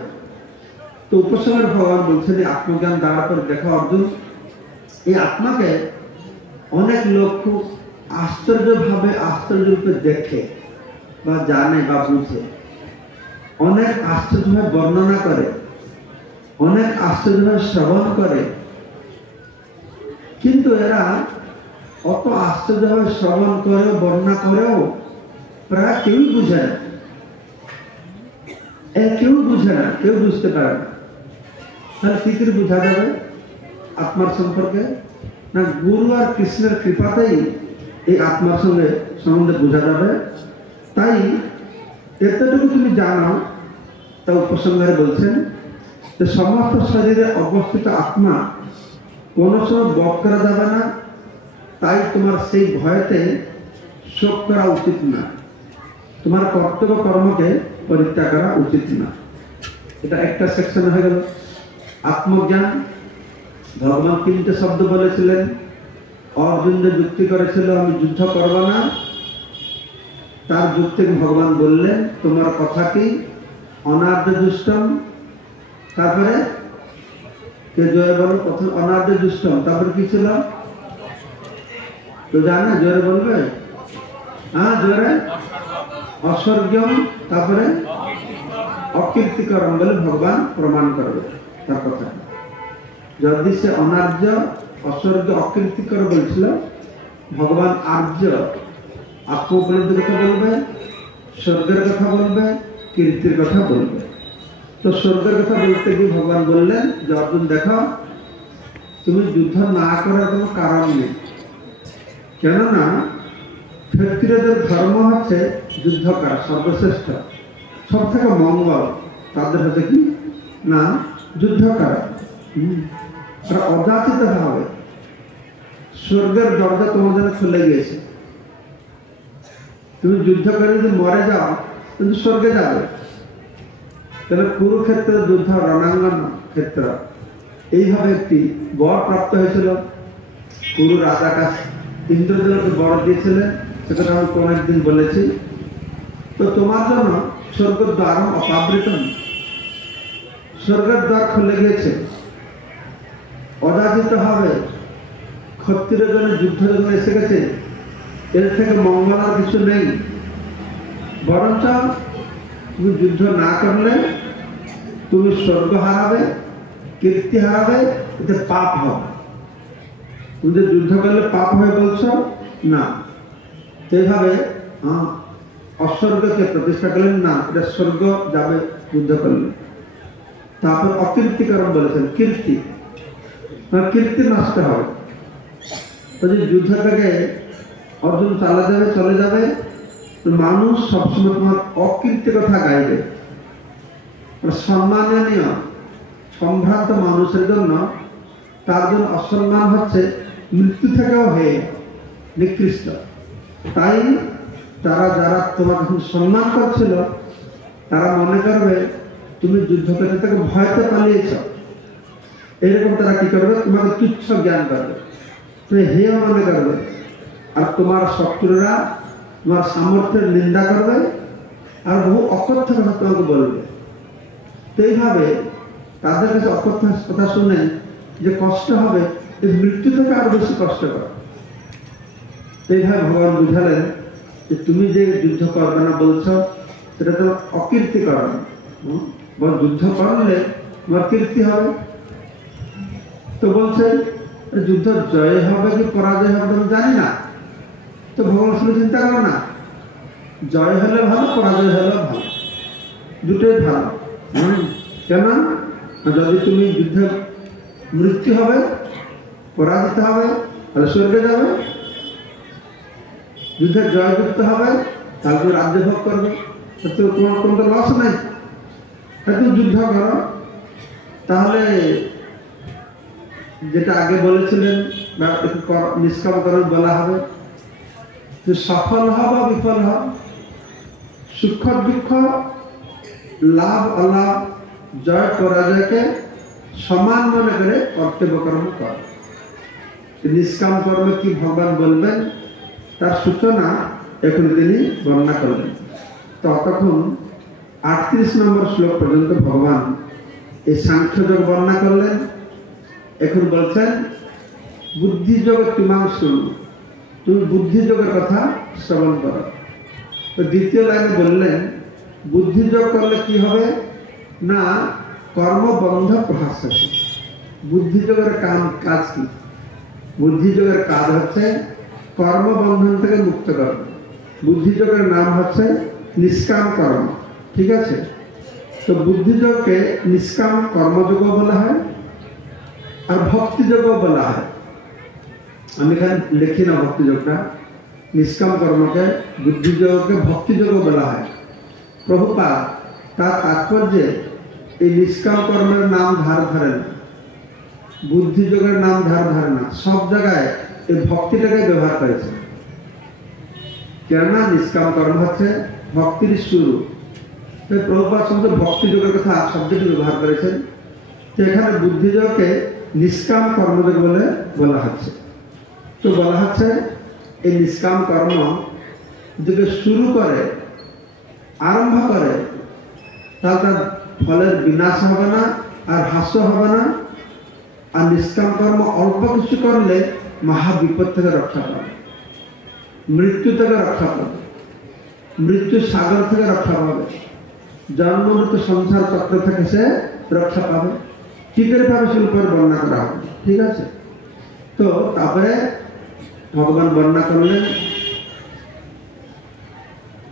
তো উপসংহার ভগবান বলছেন এই আত্মজ্ঞান দ্বারা করে দেখো অর্জুন, এই আত্মাকে অনেক লোক খুব আশ্চর্যরূপে দেখে বা জানে বা বুঝে, অনেক আশ্চর্যভাবে বর্ণনা করে, অনেক আশ্চর্যভাবে শ্রবণ করে, কিন্তু এরা অত আশ্চর্যভাবে শ্রবণ করেও বর্ণনা করেও প্রায় কেউই বুঝে না, কেউ বুঝে না, কেউ বুঝতে পারে না। তাহলে কি করে বোঝা যাবে আত্মার সম্পর্কে? না, গুরু আর কৃষ্ণের কৃপাতেই এই আত্মার সম্বন্ধে বোঝা যাবে। তাই এতটুকু তুমি জানো, তা উপসংহারে বলছেন যে সমস্ত শরীরে অবস্থিত আত্মা কোনো সময় বধ করা যাবে না, তাই তোমার সেই ভয়তে শোক করা উচিত না, তোমার কর্তব্য কর্মকে পরিত্যাগ করা উচিত না। এটা একটা সেকশন হয়ে গেল আত্মজ্ঞান। ভগবান তিনটে শব্দ বলেছিলেন, অর্জুন যে যুক্তি করেছিল আমি যুদ্ধ করব না, তার যুক্তি ভগবান বললেন তোমার কথাটি অনার্য দুষ্টম, তারপরে কে জয় বলো, প্রথম অনার্য দুষ্টম, তারপরে কি ছিল তো জানে, জোরে বলবে, হ্যাঁ জোরে, অস্বর্গম, তারপরে অকীর্তিকরম বলে ভগবান প্রমাণ করবে তার কথা। যদি সে অনার্য অস্বর্গ অকীর্তিকর বলছিল, ভগবান আর্য আত্মোপলব্ধির কথা বলবে, স্বর্গের কথা বলবে, কীর্তির কথা বলবে। তো স্বর্গের কথা বলতে গিয়ে ভগবান বললেন যে অর্জুন দেখো, তুমি যুদ্ধ না করার কোনো কারণ নেই, কেননা ক্ষত্রিয়দের ধর্ম হচ্ছে যুদ্ধ করা, সর্বশ্রেষ্ঠ সব থেকে মঙ্গল তাদের হচ্ছে কি না যুদ্ধ করা। অযাচিত ভাবে স্বর্গের দরজা তোমার জন্য খুলে গিয়েছে, তুমি যুদ্ধ করে যদি মরে যাও কিন্তু স্বর্গে যাবে। তাহলে কুরুক্ষেত্রের যুদ্ধ রণাঙ্গন ক্ষেত্র, এইভাবে একটি বর প্রাপ্ত হয়েছিল। কুরু রাজাটা ইন্দ্রদেবকে বর দিয়েছিলেন, সেটা আমি কোন একদিন বলেছি। তো তোমার জন্য স্বর্গের দ্বার অপাবৃত, স্বর্গের দ্বার খুলে গিয়েছে, অযাচিত হবে ক্ষত্রিয় জন্য যুদ্ধ যখন এসে গেছে, এর থেকে মঙ্গল আর কিছু নেই। বরঞ্চ তুমি যুদ্ধ না করলে তুমি স্বর্গ হারাবে, কীর্তি হারাবে, এতে পাপ হবে। তুমি যে যুদ্ধ করলে পাপ হয়ে বলছো না, সেইভাবে অস্বর্গকে প্রতিষ্ঠা করলেন না, এটা স্বর্গ যাবে যুদ্ধ করলে। তারপর অকীর্তিকরণ বলেছেন, কীর্তি, কীর্তি নষ্ট হবে। তো যে যুদ্ধ থেকে অর্জুন চলে যাবে, মানুষ সবসময় তোমার অকীর্তি কথা গাইবে। সম্মাননীয় সম্ভ্রান্ত মানুষের জন্য, তার জন্য অসম্মান হচ্ছে মৃত্যু থেকেও হয়ে নিকৃষ্ট। তাই তারা যারা তোমাকে সম্মান করছিল, তারা মনে করবে তুমি যুদ্ধ করতে থেকে ভয়তে পালিয়েছ, এরকম তারা কি করবে, তোমাকে তুচ্ছ জ্ঞান করবে, তুমি হেয় মনে করবে। আর তোমার শত্রুরা তোমার সামর্থ্যের নিন্দা করবে আর বহু অকথ্য কথা তোমাকে বলবে। তো এইভাবে তাদের কাছে অকথ্য কথা শুনে যে কষ্ট হবে, এই মৃত্যু থেকে আরো বেশি কষ্ট করে। এইভাবে ভগবান বুঝালেন যে তুমি যে যুদ্ধ করবে না বলছো, সেটা তো অকীর্তি করবে, যুদ্ধ করলে তোমার কীর্তি হবে। তো বলছেন যুদ্ধ জয় হবে কি পরাজয় হবে আমি জানি না, তো ভগবান শুনে চিন্তা করো না, জয় হলে ভালো, পরাজয় হলেও ভালো, দুটোই ভালো। কেন? যদি তুমি যুদ্ধে মৃত্যু হবে, পরাজিত হবে, তাহলে স্বর্গে যাবে, যুদ্ধে জয়যুক্ত হবে, তাহলে তুমি রাজ্য ভোগ করবে, তো তোমার কোনো তো লস নাই, তুমি যুদ্ধ করো। তাহলে যেটা আগে বলেছিলেন বা নিষ্কাম করণ বলা হবে, যে সফল হও বা বিফল হও, সুখ দুঃখ, লাভ অলাভ, জয় পরাজয়কে সমান মনে করে কর্তব্য কর্ম কর। নিষ্কাম কর্ম কি ভগবান বলবেন তার সূচনা এখন তিনি বর্ণনা করবেন। ততক্ষণ 38 নম্বর শ্লোক পর্যন্ত ভগবান এই সাংখ্যযোগ বর্ণনা করলেন। এখন বলছেন বুদ্ধিযোগ তিমাং শুনো, তুমি বুদ্ধিযোগের কথা শ্রবণ করো। তো দ্বিতীয় লাইনে বললেন বুদ্ধিযোগ করলে কি হবে না, কর্মবন্ধ প্রহাস্যসি। বুদ্ধিযোগের কাজ কি? বুদ্ধিযোগের কাজ হচ্ছে কর্মবন্ধন থেকে মুক্ত করা। বুদ্ধিযোগের নাম হচ্ছে নিষ্কাম কর্ম, ঠিক আছে? তো বুদ্ধিযোগকে নিষ্কাম কর্মযোগ বলা হয় আর ভক্তিযোগ বলা হয়। আমি এখানে লিখি না ভক্তিযোগটা, নিষ্কাম কর্মকে বুদ্ধিযোগকে ভক্তিযোগ বলা হয়। প্রভুপাদ তার তাৎপর্যে এই নিষ্কাম কর্মের নাম ধার ধারে না, বুদ্ধিযোগের নাম ধার ধারে না, সব জায়গায় এই ভক্তিটাকে ব্যবহার করেছে। কেননা নিষ্কাম কর্ম হচ্ছে ভক্তির শুরু। প্রভুপাদ শব্দ ভক্তিযোগের কথা শব্দটি ব্যবহার করেছেন। তো এখানে বুদ্ধিযোগকে নিষ্কাম কর্মযোগ বলে বলা হচ্ছে। তো বলা হচ্ছে এই নিষ্কাম কর্ম যদি শুরু করে, আরম্ভ করে, তাহলে তার ফলের বিনাশ হবে না আর হ্রাস হবে না। আর নিষ্কাম কর্ম অল্প কিছু করলে মহাবিপদ থেকে রক্ষা পাবে, মৃত্যু থেকে রক্ষা পাবে, মৃত্যুর সাগর থেকে রক্ষা পাবে, জন্ম মৃত্যু সংসার চক্র থেকে সে রক্ষা পাবে। কি করে পাবে সে উপর বর্ণনা করা হবে, ঠিক আছে? তো তারপরে ভগবান বর্ণনা করলেন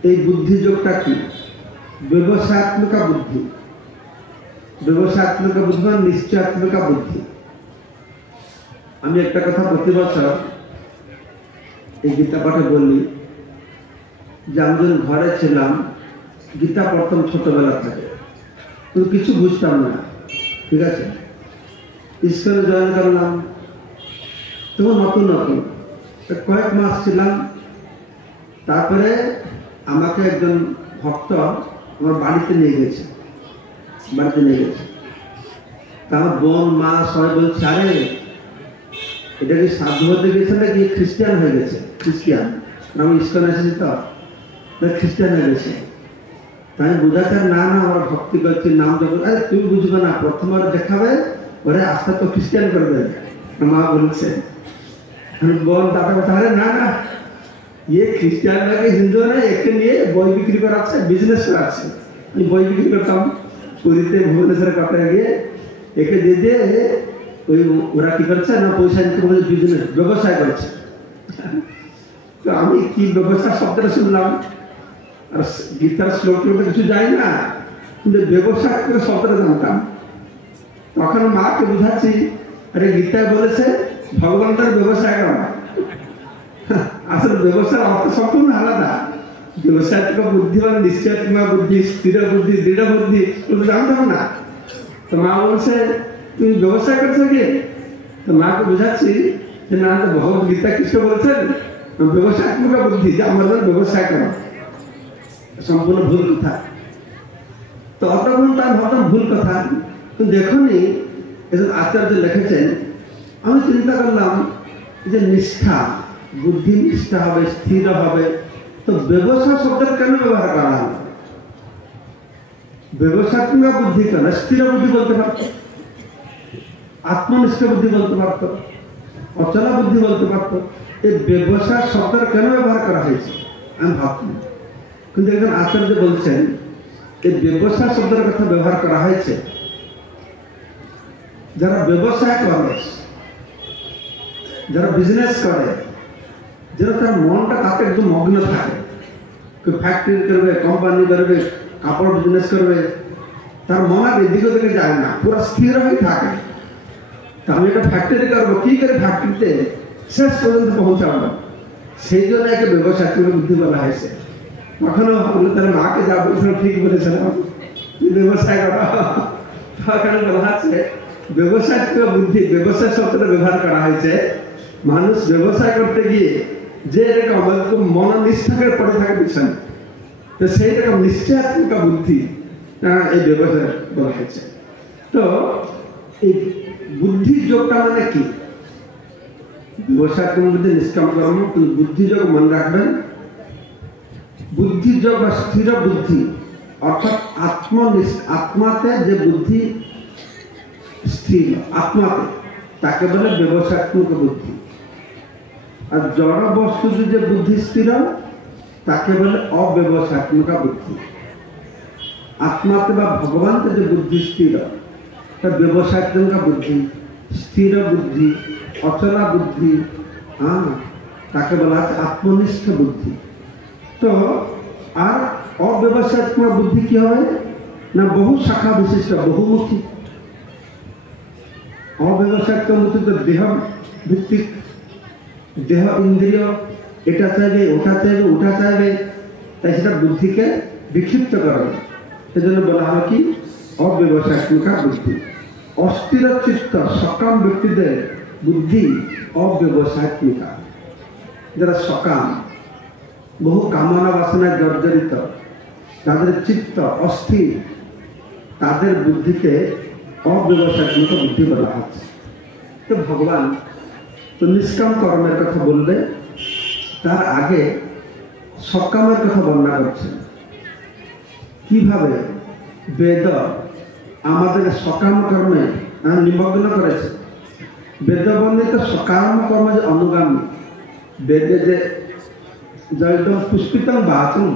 এই বুদ্ধিযোগটা কি, ব্যবসায়ত্মিকা বুদ্ধি। ব্যবসায়ত্মিকা বুদ্ধি মানে নিশ্চয়াত্মিকা বুদ্ধি। আমি একটা কথা প্রতি বছর এই গীতা পাঠে বললি যে আমি যখন ঘরে ছিলাম গীতা পড়তাম ছোটবেলা থেকে, কিন্তু কিছু বুঝতাম না, ঠিক আছে? ঈশ্বরে জয়েন করলাম তখন নতুন নতুন কয়েক মাস ছিলাম। তারপরে আমাকে একজন ভক্ত আমার বাড়িতে নিয়ে গেছে। তার বোন মা সবাই বলছে, আরে এটা কি সাধু হতে গেছে নাকি খ্রিস্টান হয়ে গেছে? খ্রিস্টান, আমি ইস্কন এসেছি তো খ্রিস্টান হয়ে গেছে। তাই বোঝাতে না না আমরা ভক্তি করছি, নাম যখন, আরে তুমি বুঝবে না, প্রথমবার দেখাবে ওরে আস্তে তো খ্রিস্টান করবে। মা বলছে, বোন দাদা কথা, আরে না না ইয়ে খ্রিস্টান নাকি হিন্দু না, একে নিয়ে বই বিক্রি করাচ্ছে, বিজনেস করাচ্ছে। আমি বই বিক্রি করতাম পুরীতে, ভুবনেশ্বরে, কাপড়ে গিয়ে একে দিয়ে দিয়ে ওই ওরা কি করছে না পয়সা ইনকাম করে বিজনেস ব্যবসায় করছে। তো আমি কি ব্যবসা শব্দটা শুনলাম, আর গীতার শ্লোকগুলো কিছু যাই না, কিন্তু ব্যবসা করে শব্দটা জানতাম। তখন মাকে বুঝাচ্ছি, আরে গীতায় বলেছে ভগবান তার ব্যবসায় করা। আসলে ব্যবসার অর্থ সম্পূর্ণ আলাদা। ব্যবসায়িক বুদ্ধি মানে নিশ্চয়াত্মক বুদ্ধি, স্থির বুদ্ধি, দৃঢ় বুদ্ধি, জানতাম না। তো মা বলছে তুমি ব্যবসায় করছো কি? তো মাকে বুঝাচ্ছি যে না, তো ভগবত গীতা কৃষ্ণ বলছেন ব্যবসায়িক বুদ্ধি, যে আমাদের ব্যবসায় করা, সম্পূর্ণ ভুল কথা। তো অতক্ষণ তার ভাবতাম ভুল কথা, কিন্তু দেখুনি এসব আচার্য লিখেছেন। আমি চিন্তা করলাম যে নিষ্ঠা, বুদ্ধি নিষ্ঠা হবে, স্থির হবে, তো ব্যবসা শব্দের কেন ব্যবহার করা হলো? ব্যবসাত্মিক বুদ্ধি কেন? স্থির বুদ্ধি বলতে পারত, আত্মনিষ্ঠ বুদ্ধি বলতে পারত, অচলা বুদ্ধি বলতে পারত। এই ব্যবসা শব্দের কেন ব্যবহার করা হয়েছে আমি ভাবতাম। কিন্তু একজন আচার্য বলছেন এই ব্যবসা শব্দের কথা ব্যবহার করা হয়েছে যারা ব্যবসায় করে, যারা বিজনেস করে, যারা তার মনটা তাতে একদম মগ্ন থাকে। কেউ ফ্যাক্টরি করবে, কোম্পানি করবে, কাপড় বিজনেস করবে, তার মন আর এদিকে ওদিকে যায় না, পুরো স্থির হয়ে থাকে। তা আমি একটা ফ্যাক্টরি করবো, কি করে ফ্যাক্টরিতে শেষ পর্যন্ত পৌঁছাবো, সেই জন্য একটা ব্যবসায় বুদ্ধি বলা হয়েছে। তখনও বললো তাহলে মাকে যা বলছিল ঠিক বলেছিলাম, ব্যবসায় করা। তখন বলা আছে ব্যবসায় বুদ্ধি, ব্যবসায় শব্দটা ব্যবহার করা হয়েছে। মানুষ ব্যবসায় করতে গিয়ে যে রকম মনোনিষ্ঠাকে পড়ে থাকে পিছনে, তো সেই রকম নিশ্চয়াত্মক বুদ্ধি এই ব্যবসায় বলা হয়েছে। তো এই বুদ্ধি যোগটা মানে কি? ব্যবসায় বুদ্ধি নিষ্কাম কর্ম, বুদ্ধি যোগ মনে রাখবেন। বুদ্ধি যোগ বা স্থির বুদ্ধি অর্থাৎ আত্মাতে যে বুদ্ধি স্থির, আত্মাতে, তাকে বলে ব্যবসাত্মক বুদ্ধি। আর জড় বস্তু যে বুদ্ধি স্থির, তাকে বলে অব্যবসাত্মক বুদ্ধি। আত্মাতে বা ভগবানতে যে বুদ্ধি স্থির, তা ব্যবসাত্মক বুদ্ধি, স্থির বুদ্ধি, অচলা বুদ্ধি, তাকে বলা হচ্ছে আত্মনিষ্ঠ বুদ্ধি। তো আর অব্যবসায়িক বুদ্ধি কি হবে না, বহু শাখা বিশিষ্ট, বহুমুখী। অব্যবসায়িক বুদ্ধি তো দেহ ভিত্তিক, দেহ ইন্দ্রিয়, এটা চাইবে, ওটা চাইবে, ওটা চাইবে, তাই সেটা বুদ্ধিকে বিক্ষিপ্ত করবে। সেজন্য বলা হয় কি অব্যবসায়িক বুদ্ধি। অস্থির চিত্ত সকাম ব্যক্তিদের বুদ্ধি অব্যবসায়িক। যারা সকাম, বহু কামনা বাসনায় জর্জরিত, তাদের চিত্ত অস্থির, তাদের বুদ্ধিকে অব্যবসায়িক বুদ্ধি বলা হচ্ছে। তো ভগবান তো নিষ্কাম কর্মের কথা বললে তার আগে সকামের কথা বর্ণনা করছেন। কিভাবে বেদ আমাদের সকাম কর্মে নিমগ্ন করেছে। বেদ বর্ণিত সকাম কর্ম যে অনুগামী, বেদে যে একদম পুষ্পিতম বাচন,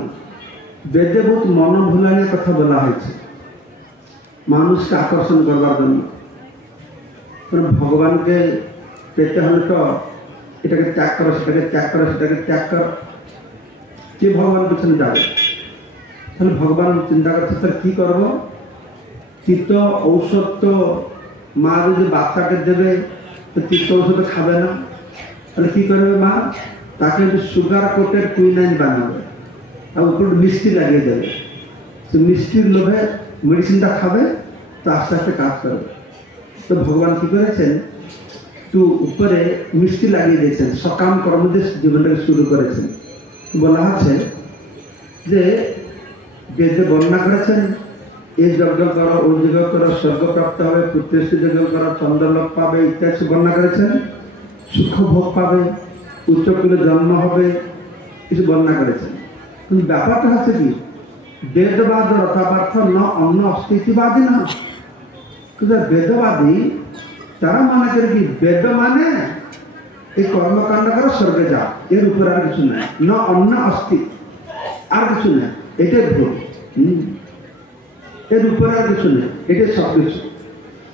বেদে বহুত মন ভুলানির কথা বলা হয়েছে মানুষকে আকর্ষণ করবার জন্য। ভগবানকে পেতে হলে তো এটাকে ত্যাগ করো, সেটাকে ত্যাগ করো, সেটাকে ত্যাগ করো। কে ভগবান পেছনে যাবে? তাহলে ভগবান চিন্তা করছে তাহলে কী করবো? তিক্ত ঔষধ তো মা যদি বাচ্চাকে দেবে তো তিক্ত ঔষধ খাবে না, তাহলে কী করবে মা? তাকে সুগার কোটের কুইনাইন বানাবে আর উপরে মিষ্টি লাগিয়ে দেবে। সে মিষ্টির লোভে মেডিসিনটা খাবে, তো আস্তে আস্তে কাজ করবে। তো ভগবান কী করেছেন, তো উপরে মিষ্টি লাগিয়ে দিয়েছেন, সকাম কর্মদের জীবনটাকে শুরু করেছেন। বলা আছে যে বেদে বর্ণনা করেছেন এই যজ্ঞ করো, ওই যজ্ঞ করো, স্বর্গপ্রাপ্ত হবে, পুত্রেষ্টি যজ্ঞ করো, চন্দ্রলোক পাবে ইত্যাদি বর্ণনা করেছেন। সুখ ভোগ পাবে, উচ্চকুলে জন্ম হবে, কিছু বর্ণনা করেছেন। কিন্তু ব্যাপারটা হচ্ছে কি, বেদবাদ রথাপার্থ ন অন্য অস্তিত্ববাদী না। কিন্তু বেদবাদী তারা মনে করে কি বেদ মানে এই কর্মকাণ্ড করে স্বর্গে যাও, এর উপরে আর কিছু নাই, ন অন্য অস্তি, আর কিছু নেই, এটাই ভুল। এর উপরে আর কিছু নেই, এটাই সব কিছু।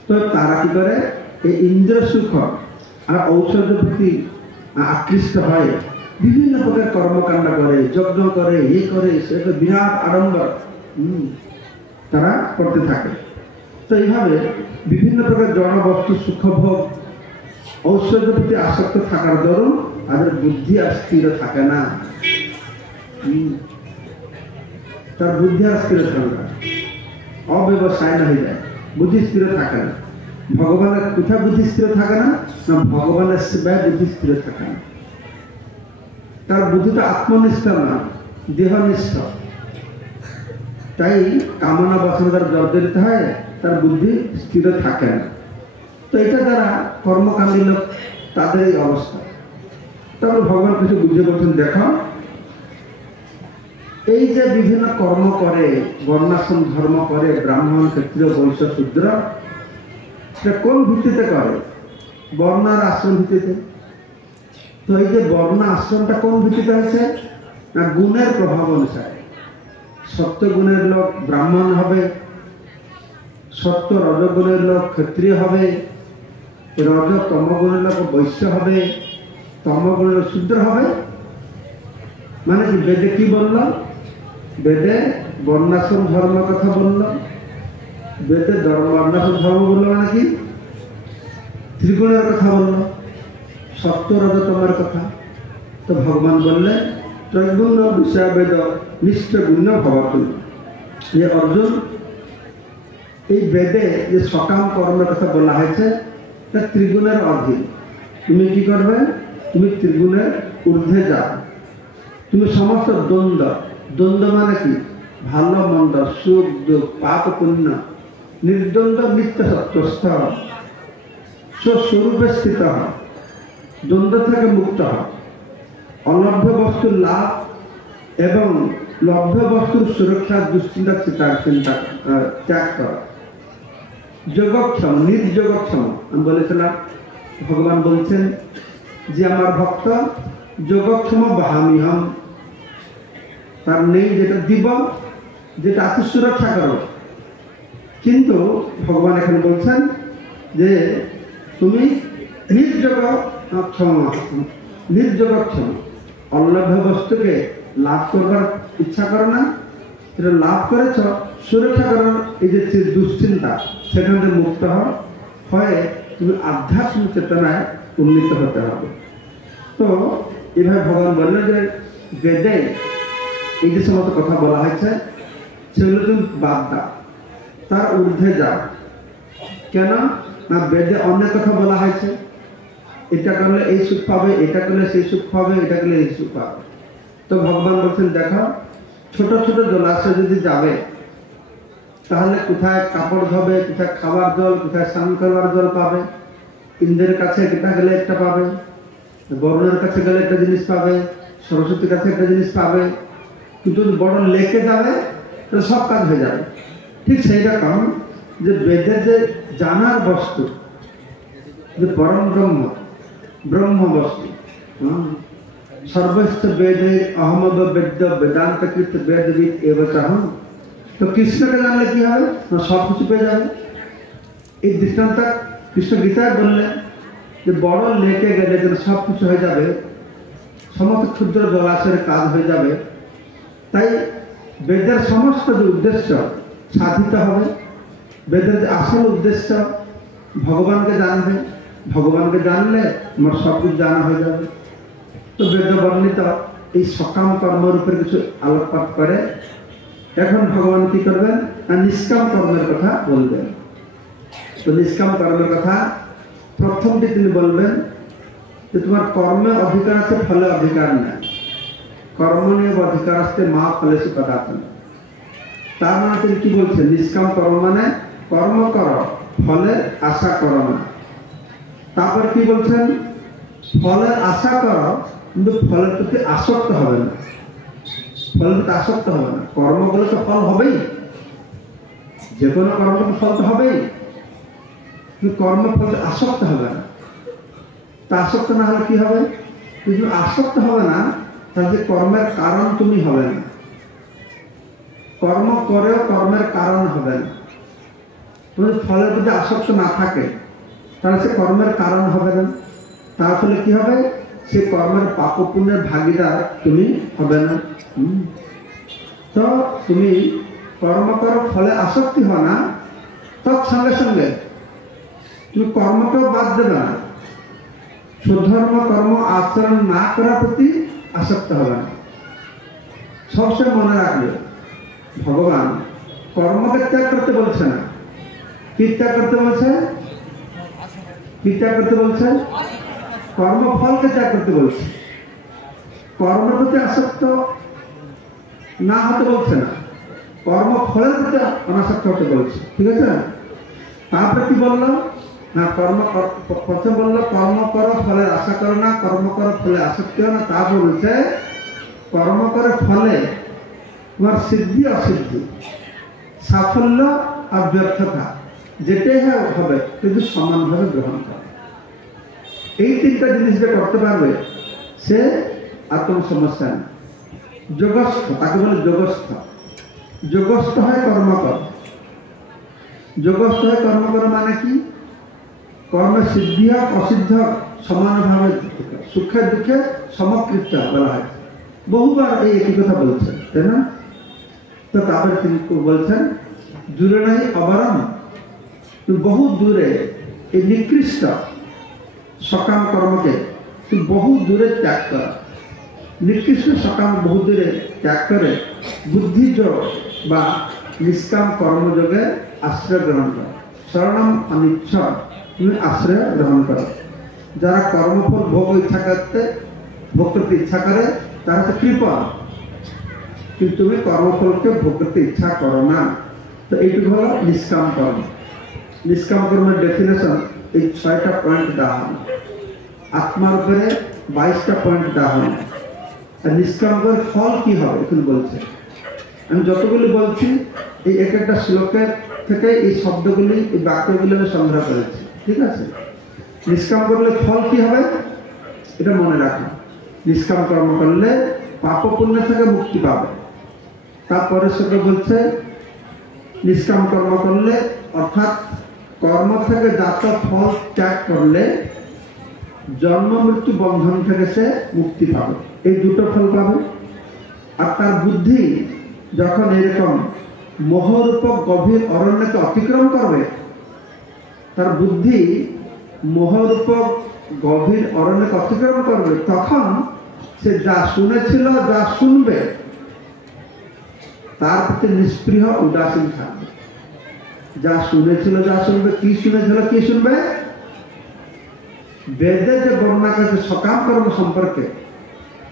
তো তারা কি করে এই ইন্দ্র সুখ আর ঔষধের প্রতি আকৃষ্ট হয়, বিভিন্ন প্রকার কর্মকাণ্ড করে, যজ্ঞ করে, করে, সেটা বিরাট আড়ম্বর তারা করতে থাকে। তো এইভাবে বিভিন্ন প্রকার জড়বস্তু সুখভোগ ঔষধের প্রতি আসক্ত থাকার দরুন তাদের বুদ্ধি আর স্থির থাকে না। তার বুদ্ধি আর স্থির থাকে না, অব্যবসায় হয়ে যায়, বুদ্ধি স্থির থাকে না। ভগবানের কোথায় বুদ্ধি স্থির থাকে না? না ভগবানের সেবায় বুদ্ধি স্থির থাকে না। তার বুদ্ধিটা আত্মনিষ্ঠ না, দেহনিষ্ঠ। তাই কামনা বাসনা তার জর্জরিত হয়, তার বুদ্ধি স্থির থাকে না। তো এটা যারা কর্মকাণ্ডী লোক, তাদের এই অবস্থা। তারপরে ভগবান কিছু বুঝে বলছেন, দেখো এই যে বিভিন্ন কর্ম করে, বর্ণাশ্রম ধর্ম করে, ব্রাহ্মণ, ক্ষত্রিয়, বৈশ্য, শূদ্র, সেটা কোন ভিত্তিতে করে? বর্ণ আর আশ্রম ভিত্তিতে। তো এই যে বর্ণ আশ্রমটা কোন ভিত্তিতে হয়েছে? না গুণের প্রভাব অনুসারে। সত্য গুণের লোক ব্রাহ্মণ হবে, সত্য রজগুণের লোক ক্ষত্রিয় হবে, রজ তমগুণের লোক বৈশ্য হবে, তমগুণের লোক শূদ্র হবে। মানে কি বেদে কি বলল? বেদে বর্ণাশ্রম ধর্ম কথা বলল। বেদে বর্ণাশ্রম ধর্ম বললো মানে কি? ত্রিগুণের কথা বলল, সত্য রজতমের কথা। তো ভগবান বললে त्रैगुण्य विषय वेद निष्ठगुण्य भवतु। ये अर्जुन এই বেদে যে সকাম কর্মের কথা বলা হয়েছে তা ত্রিগুণের অধীন। তুমি কি করবে? তুমি ত্রিগুণের ঊর্ধ্বে যাও। তুমি সমস্ত দ্বন্দ্ব, দ্বন্দ্ব মানে কি? ভালো মন্দ, সুখ দুঃখ, পাপ পুণ্য, নির্দ্বন্দ্ব নিত্য সত্যস্থ স্বস্বরূপে স্থিত হয়, দ্বন্দ্ব থেকে মুক্ত হয়, অলভ্য বস্তুর লাভ এবং লভ্য বস্তুর সুরক্ষা দুশ্চিন্তা ত্যাগ করা, যোগক্ষম নির্যোগক্ষম। আমি বলেছিলাম ভগবান বলছেন যে আমার ভক্ত যোগক্ষম বাহামিহম, তার নেই যেটা দিব, যেটা আছে সুরক্ষা করো। কিন্তু ভগবান এখানে বলছেন যে তুমি নির্যোগক্ষম, নির্যোগক্ষম, অলভ্য বস্তুকে লাভ করবার ইচ্ছা করো না, এটা লাভ করেছ সুরক্ষা করার এই যে দুশ্চিন্তা সেখান থেকে মুক্ত হয়ে তুমি আধ্যাত্মিক চেতনায় উন্নীত হতে হবে। তো এভাবে ভগবান বললেন যে বেদে এই যে সমস্ত কথা বলা হয়েছে সেগুলো তুমি বাদ দাও, তার ঊর্ধ্বে যাও। কেন না বেদে অনেক কথা বলা হয়েছে, এটা করলে এই সুখ পাবে, এটা করলে সেই সুখ পাবে, এটা করলে এই সুখ পাবে। তো ভগবান বলছেন দেখো ছোট ছোট জলাশয় যদি যাবে তাহলে কোথায় কাপড় ধোবে, কোথায় খাবার জল, কোথায় স্নান করবার জল পাবে। ইন্দ্রের কাছে এটা গেলে একটা পাবে, বরুণের কাছে গেলে একটা জিনিস পাবে, সরস্বতীর কাছে একটা জিনিস পাবে। কিন্তু বড় লেকে যাবে তাহলে সব কাজ হয়ে যাবে। ঠিক সেই রকম যে বেদের যে জানার বস্তু, যে পরম ব্রহ্ম, ব্রহ্ম বস্তু, সর্বস্ব বেদে অহমদ বেদ্য বেদান্ত কৃত বেদবিদ এবচাহ। তো কৃষ্ণকে জানলে কি হবে? সব কিছু পেয়ে যাবে। এই দৃষ্টান্ত কৃষ্ণ গীতায় বললেন যে বড় লেকে গেলে যেন সব কিছু হয়ে যাবে, সমস্ত ক্ষুদ্র জলাশয়ের কাজ হয়ে যাবে। তাই বেদের সমস্ত যে উদ্দেশ্য সাধিত হবে। বেদের যে আসল উদ্দেশ্য ভগবানকে জানবে, ভগবানকে জানলে আমার সব কিছু জানা হয়ে যাবে। তো বেদ বর্ণিত এই সকাম কর্মের উপরে কিছু আলোকপাত করে। এখন ভগবান কি করবেন না নিষ্কাম কর্মের কথা বলবেন। তো নিষ্কাম কর্মের কথা প্রথমটি তিনি বলবেন যে তোমার কর্মে অধিকার আছে, ফলে অধিকার নেই। কর্ম নিয়ে অধিকার আসতে মা ফলে সে পদার্থ নেই। তার মানে তিনি কি বলছেন? নিষ্কাম কর্ম মানে কর্ম করো, ফলে আশা করো না। তারপর কি বলছেন? ফলের আশা করো কিন্তু ফলের প্রতি আসক্ত হবে না। ফলের প্রতি আসক্ত হবে না। কর্ম করলে তো ফল হবেই, যে কোনো কর্ম ফল তো হবেই, কিন্তু কর্মফলে আসক্ত হবে না। তা আসক্ত না হলে কি হবে? যদি আসক্ত হবে না তাহলে কর্মের কারণ তুমি হবে না। কর্ম করেও কর্মের কারণ হবে না। তুমি ফলের প্রতি আসক্ত না থাকে তাহলে সে কর্মের কারণ হবে না। তার ফলে কি হবে? সে কর্মের পাপ পুণ্যের ভাগিদার তুমি হবে না। তো তুমি কর্ম করো, ফলে আসক্তি হয় না, তৎসঙ্গে সঙ্গে তুমি কর্মকেও বাদ দেবে না। সুধর্ম কর্ম আচরণ না করার প্রতি আসক্ত হবে না। সবসময় মনে রাখবে ভগবান কর্মকে ত্যাগ করতে বলছে না। কি ত্যাগ করতে বলছে? কি ত্যাগ করতে বলছে? কর্মফলকে ত্যাগ করতে বলছে। কর্মের প্রতি আসক্ত না হতে বলছে না, কর্মফলের প্রতি অনাসক্ত হতে বলছে। ঠিক আছে? তারপরে কি বললো না? প্রথম বললো কর্ম করো, ফলের আশা করো না, কর্ম করো, ফলে আসক্তি হয় না। তারপর বলছে কর্ম করে ফলে তোমার সিদ্ধি অসিদ্ধি, সাফল্য আর ব্যর্থতা যেটাই হবে কিন্তু সমানভাবে গ্রহণ করে। এই তিনটা জিনিস যে করতে পারবে সে আর কোনো সমস্যা নেই। যোগস্থ, তাকে বলে যোগস্থ। যোগস্থ হয় কর্মকর। যোগস্থ হয় কর্মকর মানে কি? কর্ম সিদ্ধি হোক অসিদ্ধ সমানভাবে, সুখে দুঃখে সমকৃত বলা হয়। বহুবার এই একই কথা বলছেন, তাই না? তো তারপরে তিনি বলছেন দূরে নাই অবরম, বহু দূরে এই নিকৃষ্ট সকাম কর্মকে বহু দূরে ত্যাগ করা। নিকৃষ্ট সকাম বহুদূরে ত্যাগ করে বুদ্ধিজ বা নিষ্কাম কর্মযোগে আশ্রয় গ্রহণ কর। শরণম অনিচ্ছ তুমি আশ্রয় গ্রহণ করো। যারা কর্মফল ভোগ করতে ইচ্ছা করে তারা তো কৃপা, কিন্তু তুমি কর্মফলকে ভোগ করতে ইচ্ছা করো না। তো এইটুকু হলো নিষ্কাম কর্ম। নিষ্কাম কর্মের ডেফিনেশন এই 6টা পয়েন্ট দেওয়া হল। আত্মার উপরে 22টা পয়েন্ট দেওয়া হল। আর নিষ্কাম কর্মের ফল কি হবে এখন বলছে। আমি যতগুলি বলছি এই এক একটা শ্লোকের থেকে এই শব্দগুলি, এই বাক্যগুলি আমি সংগ্রহ করেছি, ঠিক আছে। নিষ্কাম করলে ফল কি হবে এটা মনে রাখো। নিষ্কাম কর্ম করলে পাপ পুণ্য থেকে মুক্তি পাবে। তারপরে সেটা বলছে নিষ্কাম কর্ম করলে অর্থাৎ কর্ম থেকে জাত ফল ত্যাগ করলে জন্ম মৃত্যু বন্ধন থেকে সে মুক্তি পাবে। এই দুটো ফল পাবে। আর তার বুদ্ধি যখন এরকম মোহরূপক গভীর অরণ্যকে অতিক্রম করবে, তার বুদ্ধি মোহরূপক গভীর অরণ্যকে অতিক্রম করবে, তখন সে যা শুনেছিল, যা শুনবে তার প্রতি নিষ্পৃহ উদাসীন থাকবে। যা শুনেছিল, যা শুনবে, কি শুনেছিল, কি শুনবে, বেদে যে বর্ণনা করেছে সকাম কর্ম সম্পর্কে,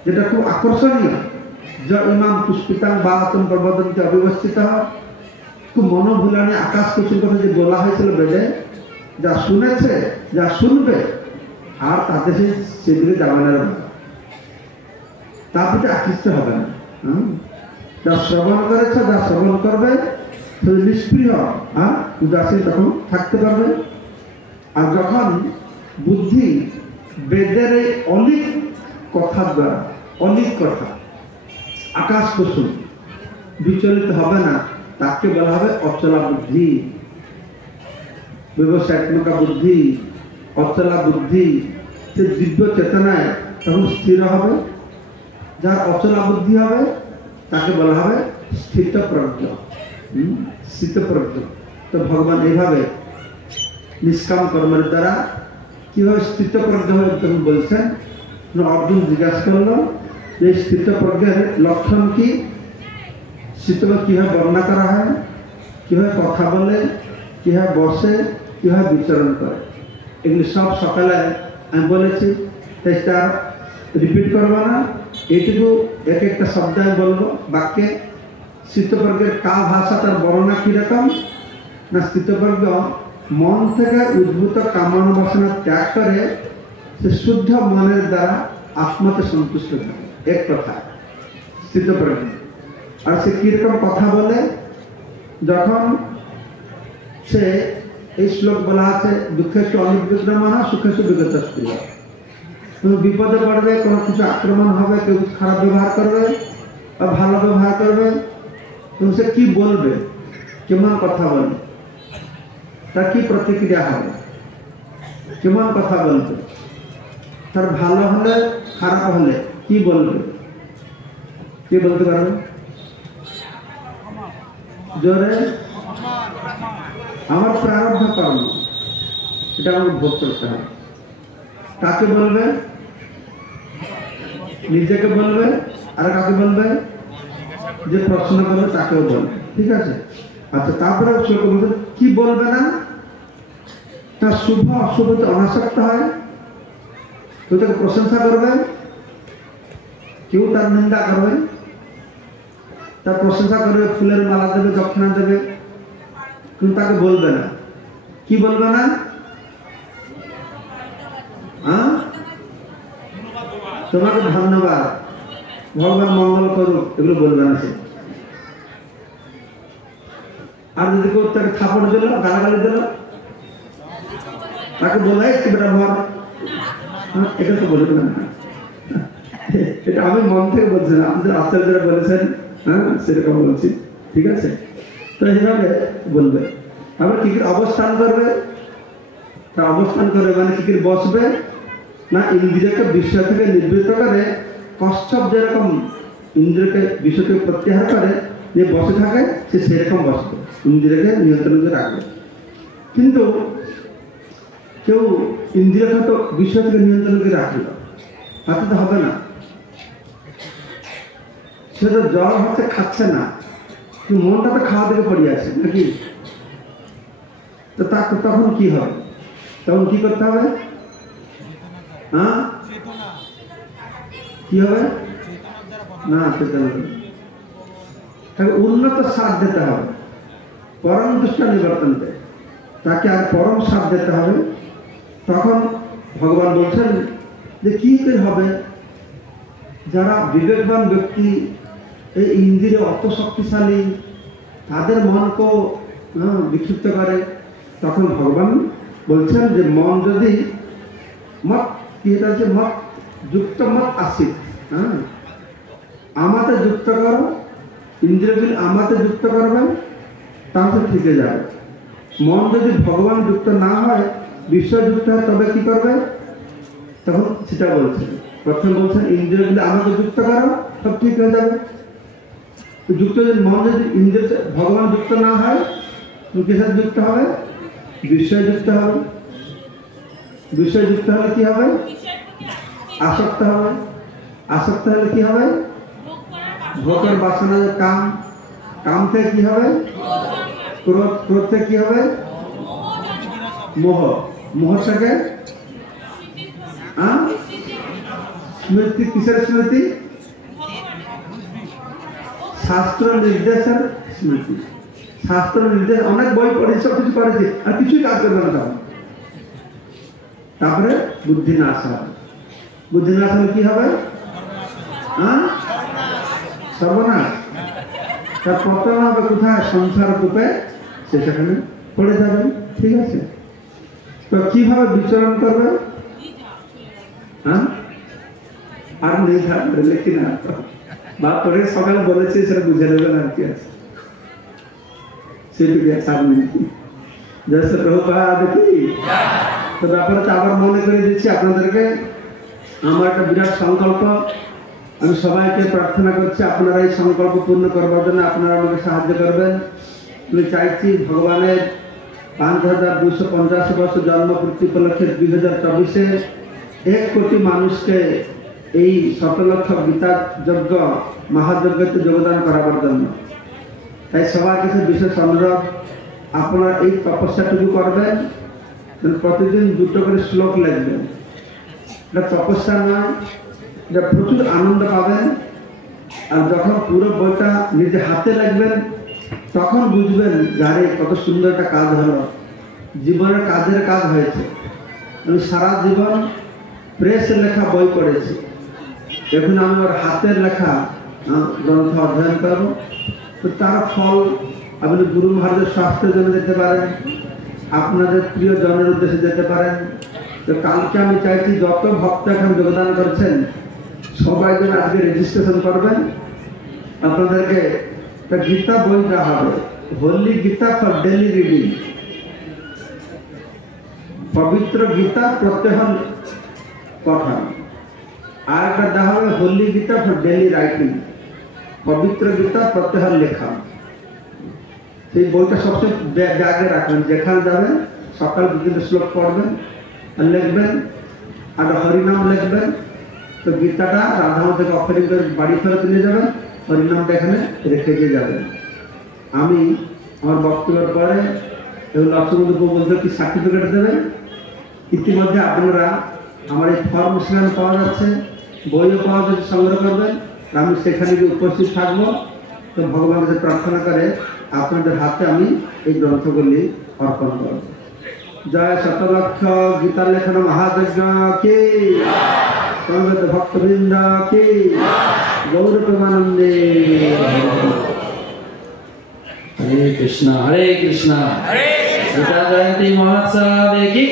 যেটা খুব আকর্ষণীয়। য ইমাম পুষ্পিতাং বাহাতম প্রবদন্তে অবিবস্থিত, খুব মনোভুলানি আকাশ কুসুম কথা যে বলা হয়েছিল বেদে, যা শুনেছে, যা শুনবে, আর তাতে সেগুলি যাবে না, তার প্রতি আকৃষ্ট হবে না। যা শ্রবণ করেছে, যা শ্রবণ করবে, নিষ্প্রিয় আর উদাসীন তখন থাকতে পারবে। আর যখন বুদ্ধি বেদের এই অলিক কথার দ্বারা, অলিক কথা আকাশ কুসুম বিচলিত হবে না, তাকে বলা হবে অচলা বুদ্ধি, ব্যবসায়িক বুদ্ধি, অচলা বুদ্ধি। সে দিব্য চেতনায় তখন স্থির হবে। যার অচলা বুদ্ধি হবে তাকে বলা হবে স্থিতপ্রজ্ঞ, স্থিতপ্রজ্ঞ। তো ভগবান এইভাবে নিষ্কাম কর্মের দ্বারা কীভাবে স্থিতপ্রজ্ঞ হবে তখন বলছেন। অর্জুন জিজ্ঞাসা করলো যে স্থিতপ্রজ্ঞের লক্ষণ কি, স্থিতপ্রজ্ঞ কীভাবে বর্ণনা করা হয়, কীভাবে কথা বলে, কীভাবে বসে, কীভাবে বিচরণ করে, এগুলি সব সকালে আমি বলেছি। সেটা রিপিট করবো না, এইটুকু এক একটা শব্দ আমি বলবো বাক্যে। স্থিতপ্রজ্ঞের কাল ভাষা, তার বর্ণনা কীরকম না, স্থিতপ্রজ্ঞ মন থেকে উদ্ভূত কামনা বাসনা ত্যাগ করে সে শুদ্ধ মনের দ্বারা আত্মাতে সন্তুষ্ট থাকে, এক কথা স্থিতপ্রজ্ঞ। আর সে কীরকম কথা বলে, যখন সে এই শ্লোক বলা আছে দুঃখেষু অনিবৃত্তমানা সুখেষু বিগতস্পৃহ, তুমি বিপদে পড়বে, কোনো কিছু আক্রমণ হবে, কেউ খারাপ ব্যবহার করবে বা ভালো ব্যবহার করবে, তুমি সে কী বলবে, কেমন কথা বলবে, তার কি প্রতিক্রিয়া হবে, কেমন কথা বলবে, তার ভালো হলে খারাপ হলে কি বলবে, কি বলতে পারবে জোরে? আমার প্রারব্ধ কর্ম, এটা আমাকে ভোগ করতে হবে। কাকে বলবে? নিজেকে বলবে, আর কাকে বলবে? যে প্রশ্ন করবে তাকেও বলবে, ঠিক আছে। আচ্ছা, তারপরে কি বলবে না, তার শুভ অশুভতে অনাসক্ত হয়, কেউ তাকে প্রশংসা করবে, কেউ তার নিন্দা করবে, তার প্রশংসা করবে, ফুলের মালা দেবে, দক্ষিণা দেবে, কিন্তু তাকে বলবে না। কি বলবে না? তোমাকে ধন্যবাদ, ভগবান মঙ্গল করুক, এগুলো বলবে না সে। আর যদি কেউ তাকে থাপড় দিল, গালাগালি দিল, তাকে বলে একটু বেটা ভর, এটা তো বলবে না। এটা আমি মন থেকে বলছি না, আমাদের আচার্যরা বলেছেন, সেরকম বলছি, ঠিক আছে। তো এইভাবে বলবে। আবার কি অবস্থান করবে, তা অবস্থান করবে মানে কি বসবে না, ইন্দ্রিয়কে বিষয় থেকে নিবৃত্ত করে, কশ্যপ যেরকম ইন্দ্রিয়কে বিষয় থেকে প্রত্যাহার করে যে বসে থাকে, সে সেরকম বসবে, ইন্দ্রিয়কে নিয়ন্ত্রণ করে রাখবে। কিন্তু কেউ ইন্দ্রিয়কে তো বিষয় থেকে নিয়ন্ত্রণ করে রাখলো, তাতে তো হবে না। সে তো জল হচ্ছে খাচ্ছে না, কিন্তু মনটা তো খাওয়া থেকে পড়ে আছে নাকি? তো তখন কি হবে? তখন কি করতে হবে? হ্যাঁ, কি হবে? না, চেতনা তাকে উন্নত সাথ দিতে হবে, পরম দুষ্ট নিবর্তনতে তাকে আর পরম সাথ দিতে হবে। তখন ভগবান বলছেন যে কি করে হবে? যারা বিবেকবান ব্যক্তি, এই ইন্দ্রিয় অত শক্তিশালী, তাদের মনকে বিক্ষিপ্ত করে। তখন ভগবান বলছেন যে মন যদি মত কি এটা হচ্ছে মত যুক্ত মত আসিত, হ্যাঁ, আমাতে যুক্ত করো, ইন্দ্রিয়গুলি আমাতে যুক্ত করবেন, তাহলে ঠিকে যাবে। মন যদি ভগবান যুক্ত না হয়, বিষয় যুক্ত হয়, তবে কি করবে? তখন সেটা বলছেন, প্রথমে বলছেন ইন্দ্রিয়গুলি আমাকে যুক্ত করো, সব ঠিক হয়ে যাবে। যুক্ত যদি মন যদি ইন্দ্রিয় ভগবান যুক্ত না হয়, কিসের যুক্ত হবে? বিষয় যুক্ত হবে। বিষয় যুক্ত হলে কি হবে? আসক্ত হবে। আসক্ত হলে কি হবে? ভোগের বাসনা, কাম, কাম থেকে কি হবে? ক্রোধ, ক্রোধ থেকে কি হবে? মোহ, মোহ থেকে স্মৃতি। কিসের স্মৃতি? শাস্ত্র নির্দেশের স্মৃতি। শাস্ত্র নির্দেশ অনেক বই পড়ে, সব কিছু করেছি, আর কিছুই কাজ করবে না। তারপরে বুদ্ধি নাশ হবে। বুদ্ধি নাশ হলে কি হবে? সর্বনাশ। তার পতন হবে কোথায়? সংসার কূপে, সে সেখানে পড়ে যাবে। ঠিক আছে, তো কিভাবে বিচরণ করবে? আর নেই থাকবে লিখি না, বা পরে সকালে বলেছি, সেটা বুঝে নেবেন আর কি আছে, সেটুকু সামনে জয়সে প্রভুপাদ কি। তো ব্যাপারটা আবার মনে করে দিচ্ছি আপনাদেরকে, আমার একটা বিরাট সংকল্প। আমি সবাইকে প্রার্থনা করছি আপনারা এই সংকল্প পূর্ণ করবার জন্য আপনারা আমাকে সাহায্য করবেন। আমি চাইছি ভগবানের 5250 বর্ষ জন্মপূর্তি উপলক্ষে 2024-এ 1 কোটি মানুষকে এই 7 লক্ষ গীতা যজ্ঞ মহাযজ্ঞতে যোগদান করাবার জন্য। তাই সবার কাছে বিশেষ অনুরোধ, আপনারা এই তপস্যাটুকু করবেন, প্রতিদিন 2টো করে শ্লোক লিখবেন। এটা তপস্যা নয়, এটা প্রচুর আনন্দ পাবেন। আর যখন পুরো বইটা নিজে হাতে লিখবেন, তখন বুঝবেন যারে কত সুন্দর একটা কাজ হলো, জীবনের কাজের কাজ হয়েছে। আমি সারা জীবন প্রেসে লেখা বই পড়েছি, এখন আমি ওর হাতের লেখা গ্রন্থ অধ্যয়ন করব। তো তার ফল আপনি গুরু মহারাজের স্বাস্থ্যের জন্য যেতে পারেন, আপনাদের প্রিয় জনের উদ্দেশ্যে যেতে পারেন। তো কালকে আমি চাইছি যত ভক্ত এখন যোগদান করছেন, সবাই যেন আজকে রেজিস্ট্রেশন করবেন। আপনাদেরকে একটা গীতা বই দেওয়া হবে, holy Gita for daily reading, পবিত্র গীতা প্রত্যহ পঠন। আর একটা দেওয়া হবে holy Gita for daily writing, পবিত্র গীতা প্রত্যহ লেখা। সেই বইটা সবচেয়ে ব্যাগে রাখবেন, যেখানে যাবেন সকাল বিভিন্ন শ্লোক পড়বেন আর লিখবেন, আর হরিনাম লিখবেন। তো গীতাটা রাধামা থেকে অফারিং করে বাড়ি ফেরত নিয়ে যাবেন, হরিনামটা এখানে রেখে দিয়ে যাবেন। আমি আমার বক্তব্যের পরে লক্ষ্মীবন্ধু বলতে কি সার্টিফিকেট দেবেন। ইতিমধ্যে আপনারা আমার এই ফর্ম সেখানে পাওয়া যাচ্ছে, বইও পাওয়া যাচ্ছে, সংগ্রহ করবেন। আমি সেখানে গিয়ে উপস্থিত থাকবো। তো ভগবানকে প্রার্থনা করে আপনাদের হাতে আমি এই গ্রন্থগুলি অর্পণ করব। জয় শতলক্ষ গীতা লেখন মহাযজ্ঞ কি, সমবেত ভক্তবৃন্দ কি, গৌর প্রেমানন্দে। हरे कृष्णा गीता जयंती महोत्सव की।